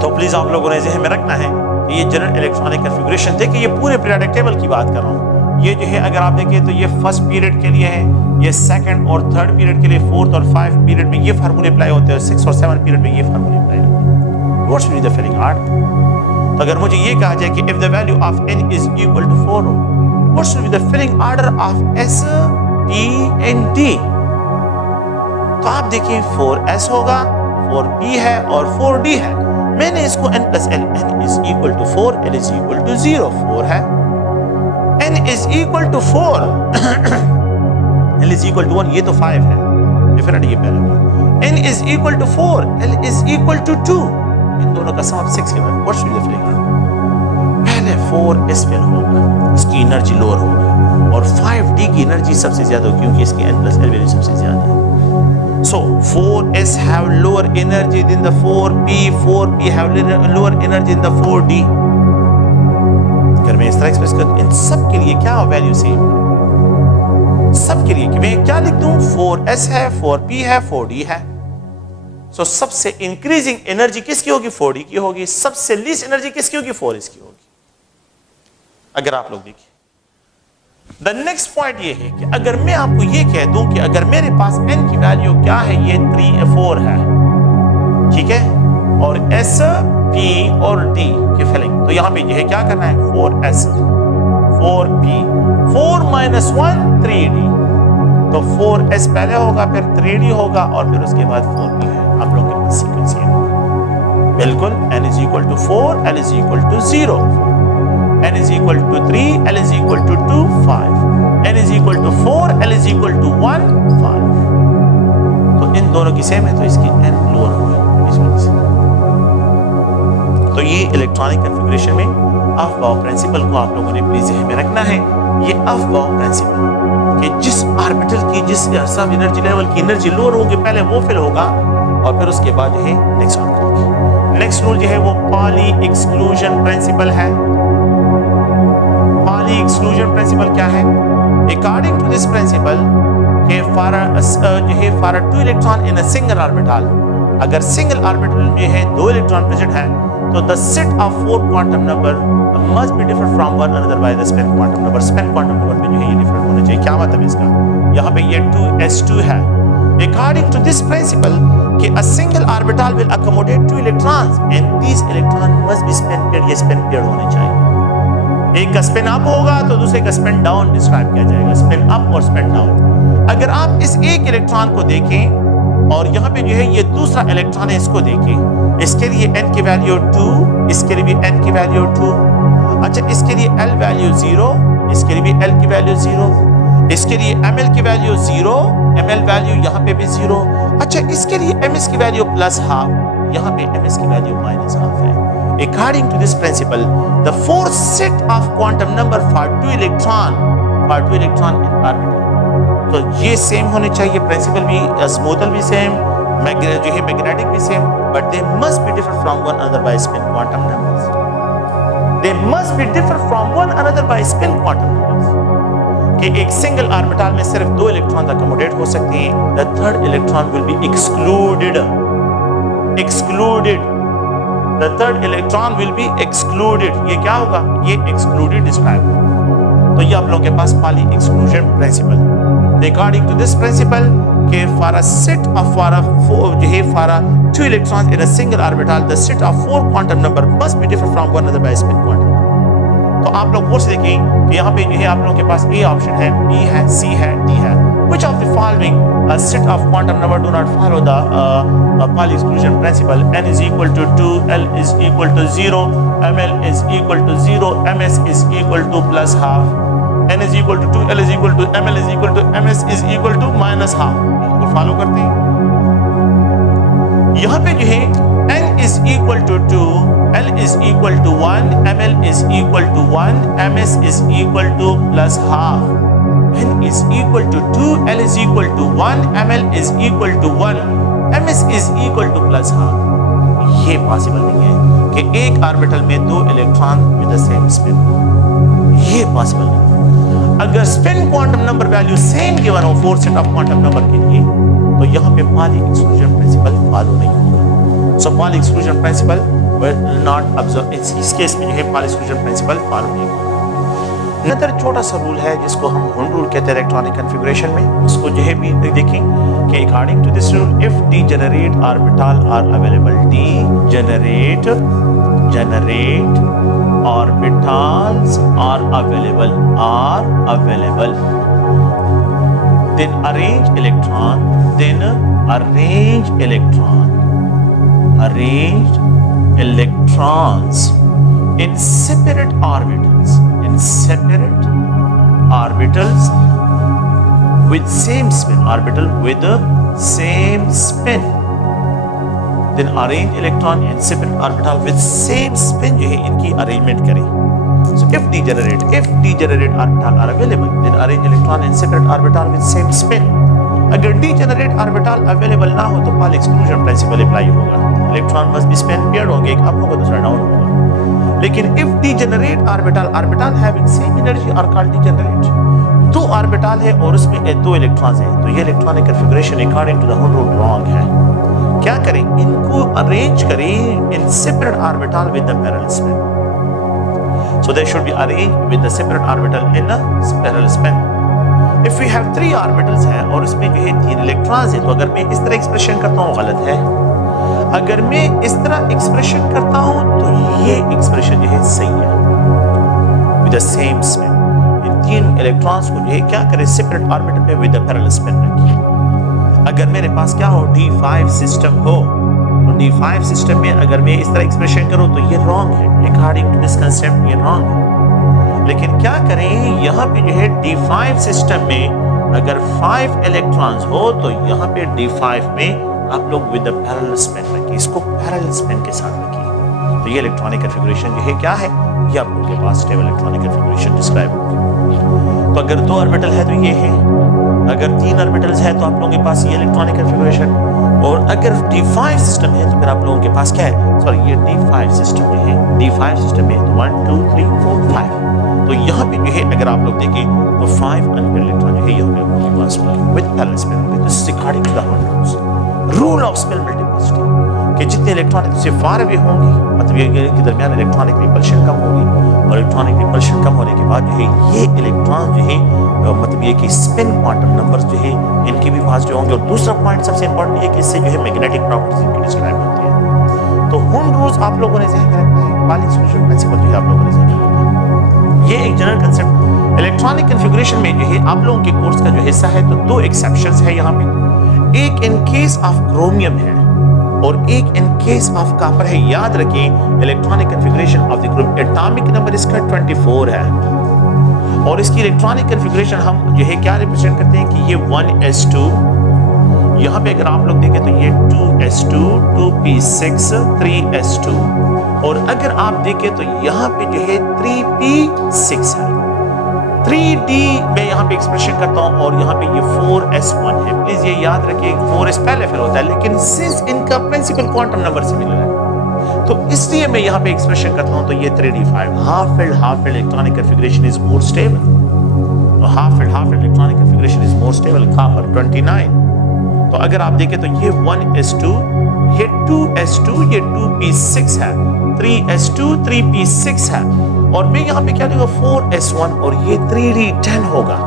तो प्लीज आप लोगों ने ज़हन में रखना है कि ये जनरल इलेक्ट्रॉनिक कॉन्फ़िगरेशन, देखिए ये पूरे पीरियोडिक टेबल की बात कर रहा हूँ। ये जो है अगर आप देखें तो ये फर्स्ट पीरियड के लिए है, ये सेकंड और थर्ड पीरियड के लिए, फोर्थ और 5 पीरियड में ये फार्मूले अप्लाई होते हैं, 6 और 7 पीरियड में ये फार्मूले अप्लाई होते हैं। What should be the filling order? तो अगर मुझे ये कहा जाए कि if the value of N is equal to 4 हो, what should be the filling order of S, P and D? तो आप देखिए 4S होगा, 4P है और 4D है। मैंने इसको N plus L, N is equal to 4, L is equal to 0, 4 है, N is equal to 4, L is equal to 1, ये तो 5 है, डिफरेंट ये पहले। N is equal to 4, L is equal to 2, इन दोनों का सम 6 के बाद what should be the filling order? पहले 4S फिल होगा, इसकी एनर्जी लोअर होगी, और 5D की एनर्जी सबसे ज्यादा होगी क्योंकि इसकी N प्लस L वैल्यू सबसे ज्यादा है। So 4S have lower energy than the 4P, 4P have lower energy than the 4D। अगर मैं इस तरह एक्सप्रेस करूं, इन सब के लिए क्या वैल्यू सेम है, सब के लिए कि मैं क्या लिख दूं, 4S है, 4P है, 4D है। सो सबसे इंक्रीजिंग एनर्जी किसकी होगी, 4D की होगी। सबसे लीस्ट एनर्जी किसकी होगी, 4S की होगी। अगर आप लोग देखिए द नेक्स्ट पॉइंट ये है कि अगर मैं आपको ये कह दूं कि अगर मेरे पास N की वैल्यू क्या है, ये 3 4 है, ठीक है, और S, P और D की फिलिंग, तो यहां पे ये है क्या करना है, 4S, 4P, 4 minus 1 3D, तो 4S पहले होगा, फिर 3D होगा और फिर उसके बाद 4P है। आप लोगों के पास सीक्वेंस ये होगा बिल्कुल। N is equal to 4, L is equal to 0, N is equal to 3, L is equal to 2, 5, N is equal to 4, L is equal to 1, 5। तो इन दोनों की सेम है तो इसकी N लोअर होगी इस वजह से। तो ये इलेक्ट्रॉनिक कन्फिग्रेशन में अफबाउ प्रिंसिपल को आप लोगों ने अपनी ज़हन में रखना है। ये अफबाउ प्रिंसिपल कि जिस ऑर्बिटल की जिस सब एनर्जी लेवल की एनर्जी लोअर होगी पहले वो फिल होगा और फिर उसके बाद जो है नेक्स्ट ऑर्बिटल की। नेक्स्ट रूल जो है वो पॉली एक्सक्लूजन प्रिंसिपल है। पॉली एक्सक्लूजन प्रिंसिपल क्या है? अकॉर्डिंग टू दिस प्रिंसिपल कि for a two electron in a single orbital, अगर सिंगल ऑर्बिटल में है दो इलेक्ट्रॉन प्रेजेंट है तो the set of four quantum number must be different from one another by the spin quantum number. Spin quantum number में जो है ये डिफरेंट होना चाहिए। क्या मतलब इसका? यहाँ पे ये 2s2 है। According to this principle कि a single orbital will accommodate two electrons and these electrons must be spin paired, ये spin paired होने चाहिए। एक का स्पिन अप होगा तो दूसरे का स्पिन डाउन डिस्क्राइब किया जाएगा, स्पिन अप और स्पिन डाउन। अगर आप इस एक इलेक्ट्रॉन को देखें और यहाँ पे जो है ये दूसरा इलेक्ट्रॉन है इसको देखें, इसके लिए n की वैल्यू 2, इसके लिए भी n की वैल्यू 2। अच्छा, इसके लिए l वैल्यू 0, इसके लिए भी l की वैल्यू 0, इसके लिए ml की वैल्यू 0, ml वैल्यू यहाँ पे भी 0। अच्छा, इसके लिए ms की वैल्यू प्लस हाफ, यहाँ पे ms की वैल्यू माइनस हाफ है। According to this principle, the fourth set of quantum number for two electron in orbital, तो ये सेम होने चाहिए। प्रिंसिपल भी, स्मूथल भी सेम, जो है मैग्नेटिक भी same, but they must be differ from one another by spin quantum numbers. They must be differ from one another by spin quantum numbers. कि एक सिंगल ऑर्बिटल में सिर्फ दो इलेक्ट्रॉन अकोमोडेट हो सकते हैं। The third electron will be excluded. The third electron will be excluded. ये क्या होगा? ये एक्सक्लूडेड डिस्क्राइब होगा। तो ये आप लोगों के पास Pauli exclusion principle. According to this principle कि for a set of for a two electrons in a single orbital, the set of four quantum number must be different from one another by spin quantum। तो आप लोग वो देखें कि यहाँ पे जो है आप लोगों के पास A ऑप्शन है, B है, C है, D है। Which of the following a set of quantum number do not follow the Pauli exclusion principle? N is equal to 2, L is equal to 0, ML is equal to 0, MS is equal to plus half, N is equal to 2, L is equal to ML is equal to MS is equal to minus half। बिल्कुल follow करते हैं। यहाँ पे जो है N is equal to 2, L is equal to 1, ML is equal to 1, MS is equal to plus half। N is equal to 2, L is equal to 1, ML is equal to 1, MS is equal to plus half। ये possible नहीं है कि एक orbital में दो electron with the same spin. ये possible नहीं। अगर spin quantum number value same given हो four set of quantum number के लिए तो यहाँ पे पॉली एक्सक्लूजन प्रिंसिपल फॉलो नहीं होगा। So Pauli exclusion principle will not observe. इस केस में जो है पॉली एक्सक्लूजन प्रिंसिपल फॉलो नहीं होगा। अनदर छोटा सा रूल है जिसको हम हुन रूल कहते हैं इलेक्ट्रॉनिक कन्फिगरेशन में, उसको जो है भी देखें कि according to this rule if degenerate orbital are available, degenerate orbitals are available, then arrange electrons in separate orbitals with same spin, then arrange electron in separate orbital with same spin जो है इनकी arrangement करें। So if degenerate orbital are available, then arrange electron in separate orbital with same spin। अगर degenerate orbital available ना हो तो Pauli exclusion principle apply होगा। Electron must be spin paired होंगे, एक अप होगा दूसरा डाउन होगा। लेकिन if degenerate orbital having same energy are called degenerate। दो ऑर्बिटल है और उसमें दो इलेक्ट्रॉन्स हैं तो ये electronic configuration according to the Hund rule wrong है। क्या करें? इनको अरेंज करें in separate orbital with the parallel spin. So they should be arrange with the separate orbital in a parallel spin. If we have three orbitals हैं और उसमें जो है तीन इलेक्ट्रॉन्स हैं तो अगर मैं इस तरह एक्सप्रेशन करता हूँ गलत है, अगर मैं इस तरह एक्सप्रेशन करता हूँ तो ये एक्सप्रेशन जो है सही है। विद द सेम स्पिन इन तीन इलेक्ट्रॉन्स को जो है क्या करें? सेपरेट ऑर्बिटल पे विद द पैरेलल स्पिन रखिए। अगर मेरे पास क्या हो? D5 सिस्टम हो तो D5 सिस्टम में अगर मैं इस तरह एक्सप्रेशन करूं तो ये रॉन्ग है। अकॉर्डिंग टू दिस कांसेप्ट ये रॉन्ग है। लेकिन क्या करें? यहाँ पे जो है D5 सिस्टम में अगर 5 इलेक्ट्रॉन्स हो तो यहाँ पे D5 में आप लोग विद द पैरेलल स्पिन रखिए, इसको पैरेलल स्पिन के साथ रखिए। तो ये इलेक्ट्रॉनिक कन्फिगरेशन जो है क्या है, ये आप लोगों के पास स्टेबल इलेक्ट्रॉनिक कन्फिगरेशन डिस्क्राइब होगी। तो अगर 2 ऑर्बिटल है तो ये है, अगर 3 ऑर्बिटल्स है तो आप लोगों के पास ये इलेक्ट्रॉनिक कन्फिगरेशन, और अगर D5 सिस्टम है तो फिर आप लोगों के पास क्या है, सॉरी ये D5 सिस्टम जो है, D5 सिस्टम में 1 2 3 4 5, तो यहाँ पे जो है अगर आप लोग देखें तो 5 अनपेयर्ड इलेक्ट्रॉन जो है ये होंगे आपके पास विद पैरेलल स्पिन होंगे। This is according to the rule of spin multiplicity कि जितने इलेक्ट्रॉन से फार अवे होंगे, मतलब ये के दरमियान इलेक्ट्रॉनिक रिपल्शन कम होगी, और इलेक्ट्रॉनिक रिपल्शन कम होने के बाद जो है ये इलेक्ट्रॉन जो है मतलब ये कि स्पिन क्वांटम नंबर्स जो है इनके भी पास जो होंगे। और दूसरा पॉइंट सबसे इंपॉर्टेंट है कि इससे जो है मैग्नेटिक प्रॉपर्टीज इनकी डिस्क्राइब होती है। तो हुन रूल्स आप लोगों ने ज़हन में रखना है, पाली एक्सक्लूजन प्रिंसिपल जो है आप लोगों ने ज़हन में रखना है। ये एक जनरल कंसेप्ट इलेक्ट्रॉनिक कन्फिगरेशन में जो है आप लोगों के कोर्स का जो हिस्सा है, तो 2 एक्सेप्शंस है यहाँ पे, एक इन केस ऑफ क्रोमियम है और एक इन केस ऑफ कॉपर है। याद रखें electronic configuration of the chromium atomic number इसका 24 है, और इसकी इलेक्ट्रॉनिक कन्फिगरेशन हम जो है क्या रिप्रेजेंट करते हैं कि ये 1s2, यहाँ पे अगर आप लोग देखें तो ये 2s2 2p6 3s2, और अगर आप देखें तो यहाँ पे जो है 3p6 है। 3d मैं यहाँ पे एक्सप्रेशन करता हूँ और यहाँ पे ये 4s1 है। प्लीज ये याद रखिए 4s पहले फिर होता है, लेकिन सिंस इनका प्रिंसिपल क्वांटम नंबर सिमिलर है तो इसलिए मैं यहाँ पे एक्सप्रेशन करता हूँ, तो ये 3d5 half filled electronic configuration is more stable, half filled electronic configuration is more stable, copper 29। तो अगर आप देखें तो ये 1s2, ये 2s2, ये 2p6 है, 3s2 3p6 है, और मैं यहाँ पे क्या लिखूंगा 4s1, और ये 3d10 होगा।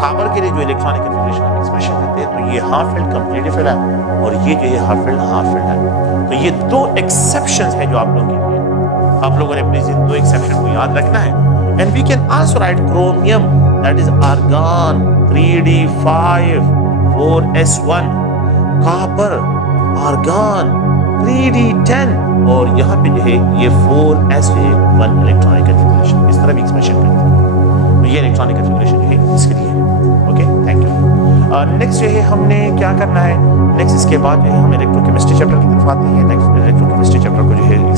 कॉपर के लिए जो इलेक्ट्रॉनिक कन्फिगरेशन हम एक्सप्रेशन करते हैं तो ये हाफ फिल्ड कंप्लीटली फिल्ड है, और ये जो है हाफ फिल्ड है। तो ये 2 एक्सेप्शंस है जो आप लोगों के लिए, आप लोगों ने अपने इन 2 एक्सेप्शन को याद रखना है। And we can also write chromium that is argon 3d5 4s1, copper argon 3d10, और यहाँ पे जो है ये 4s1 इलेक्ट्रॉनिक कन्फिगरेशन इस तरह भी एक्सप्रेशन करते हैं। तो ये इलेक्ट्रॉनिक कन्फिगरेशन जो है इसके लिए है। Okay, thank you. नेक्स्ट जो है हमने क्या करना है, नेक्स्ट इसके बाद जो है हम इलेक्ट्रोकेमिस्ट्री चैप्टर की तरफ आते हैं। नेक्स्ट इलेक्ट्रोकेमिस्ट्री चैप्टर को जो है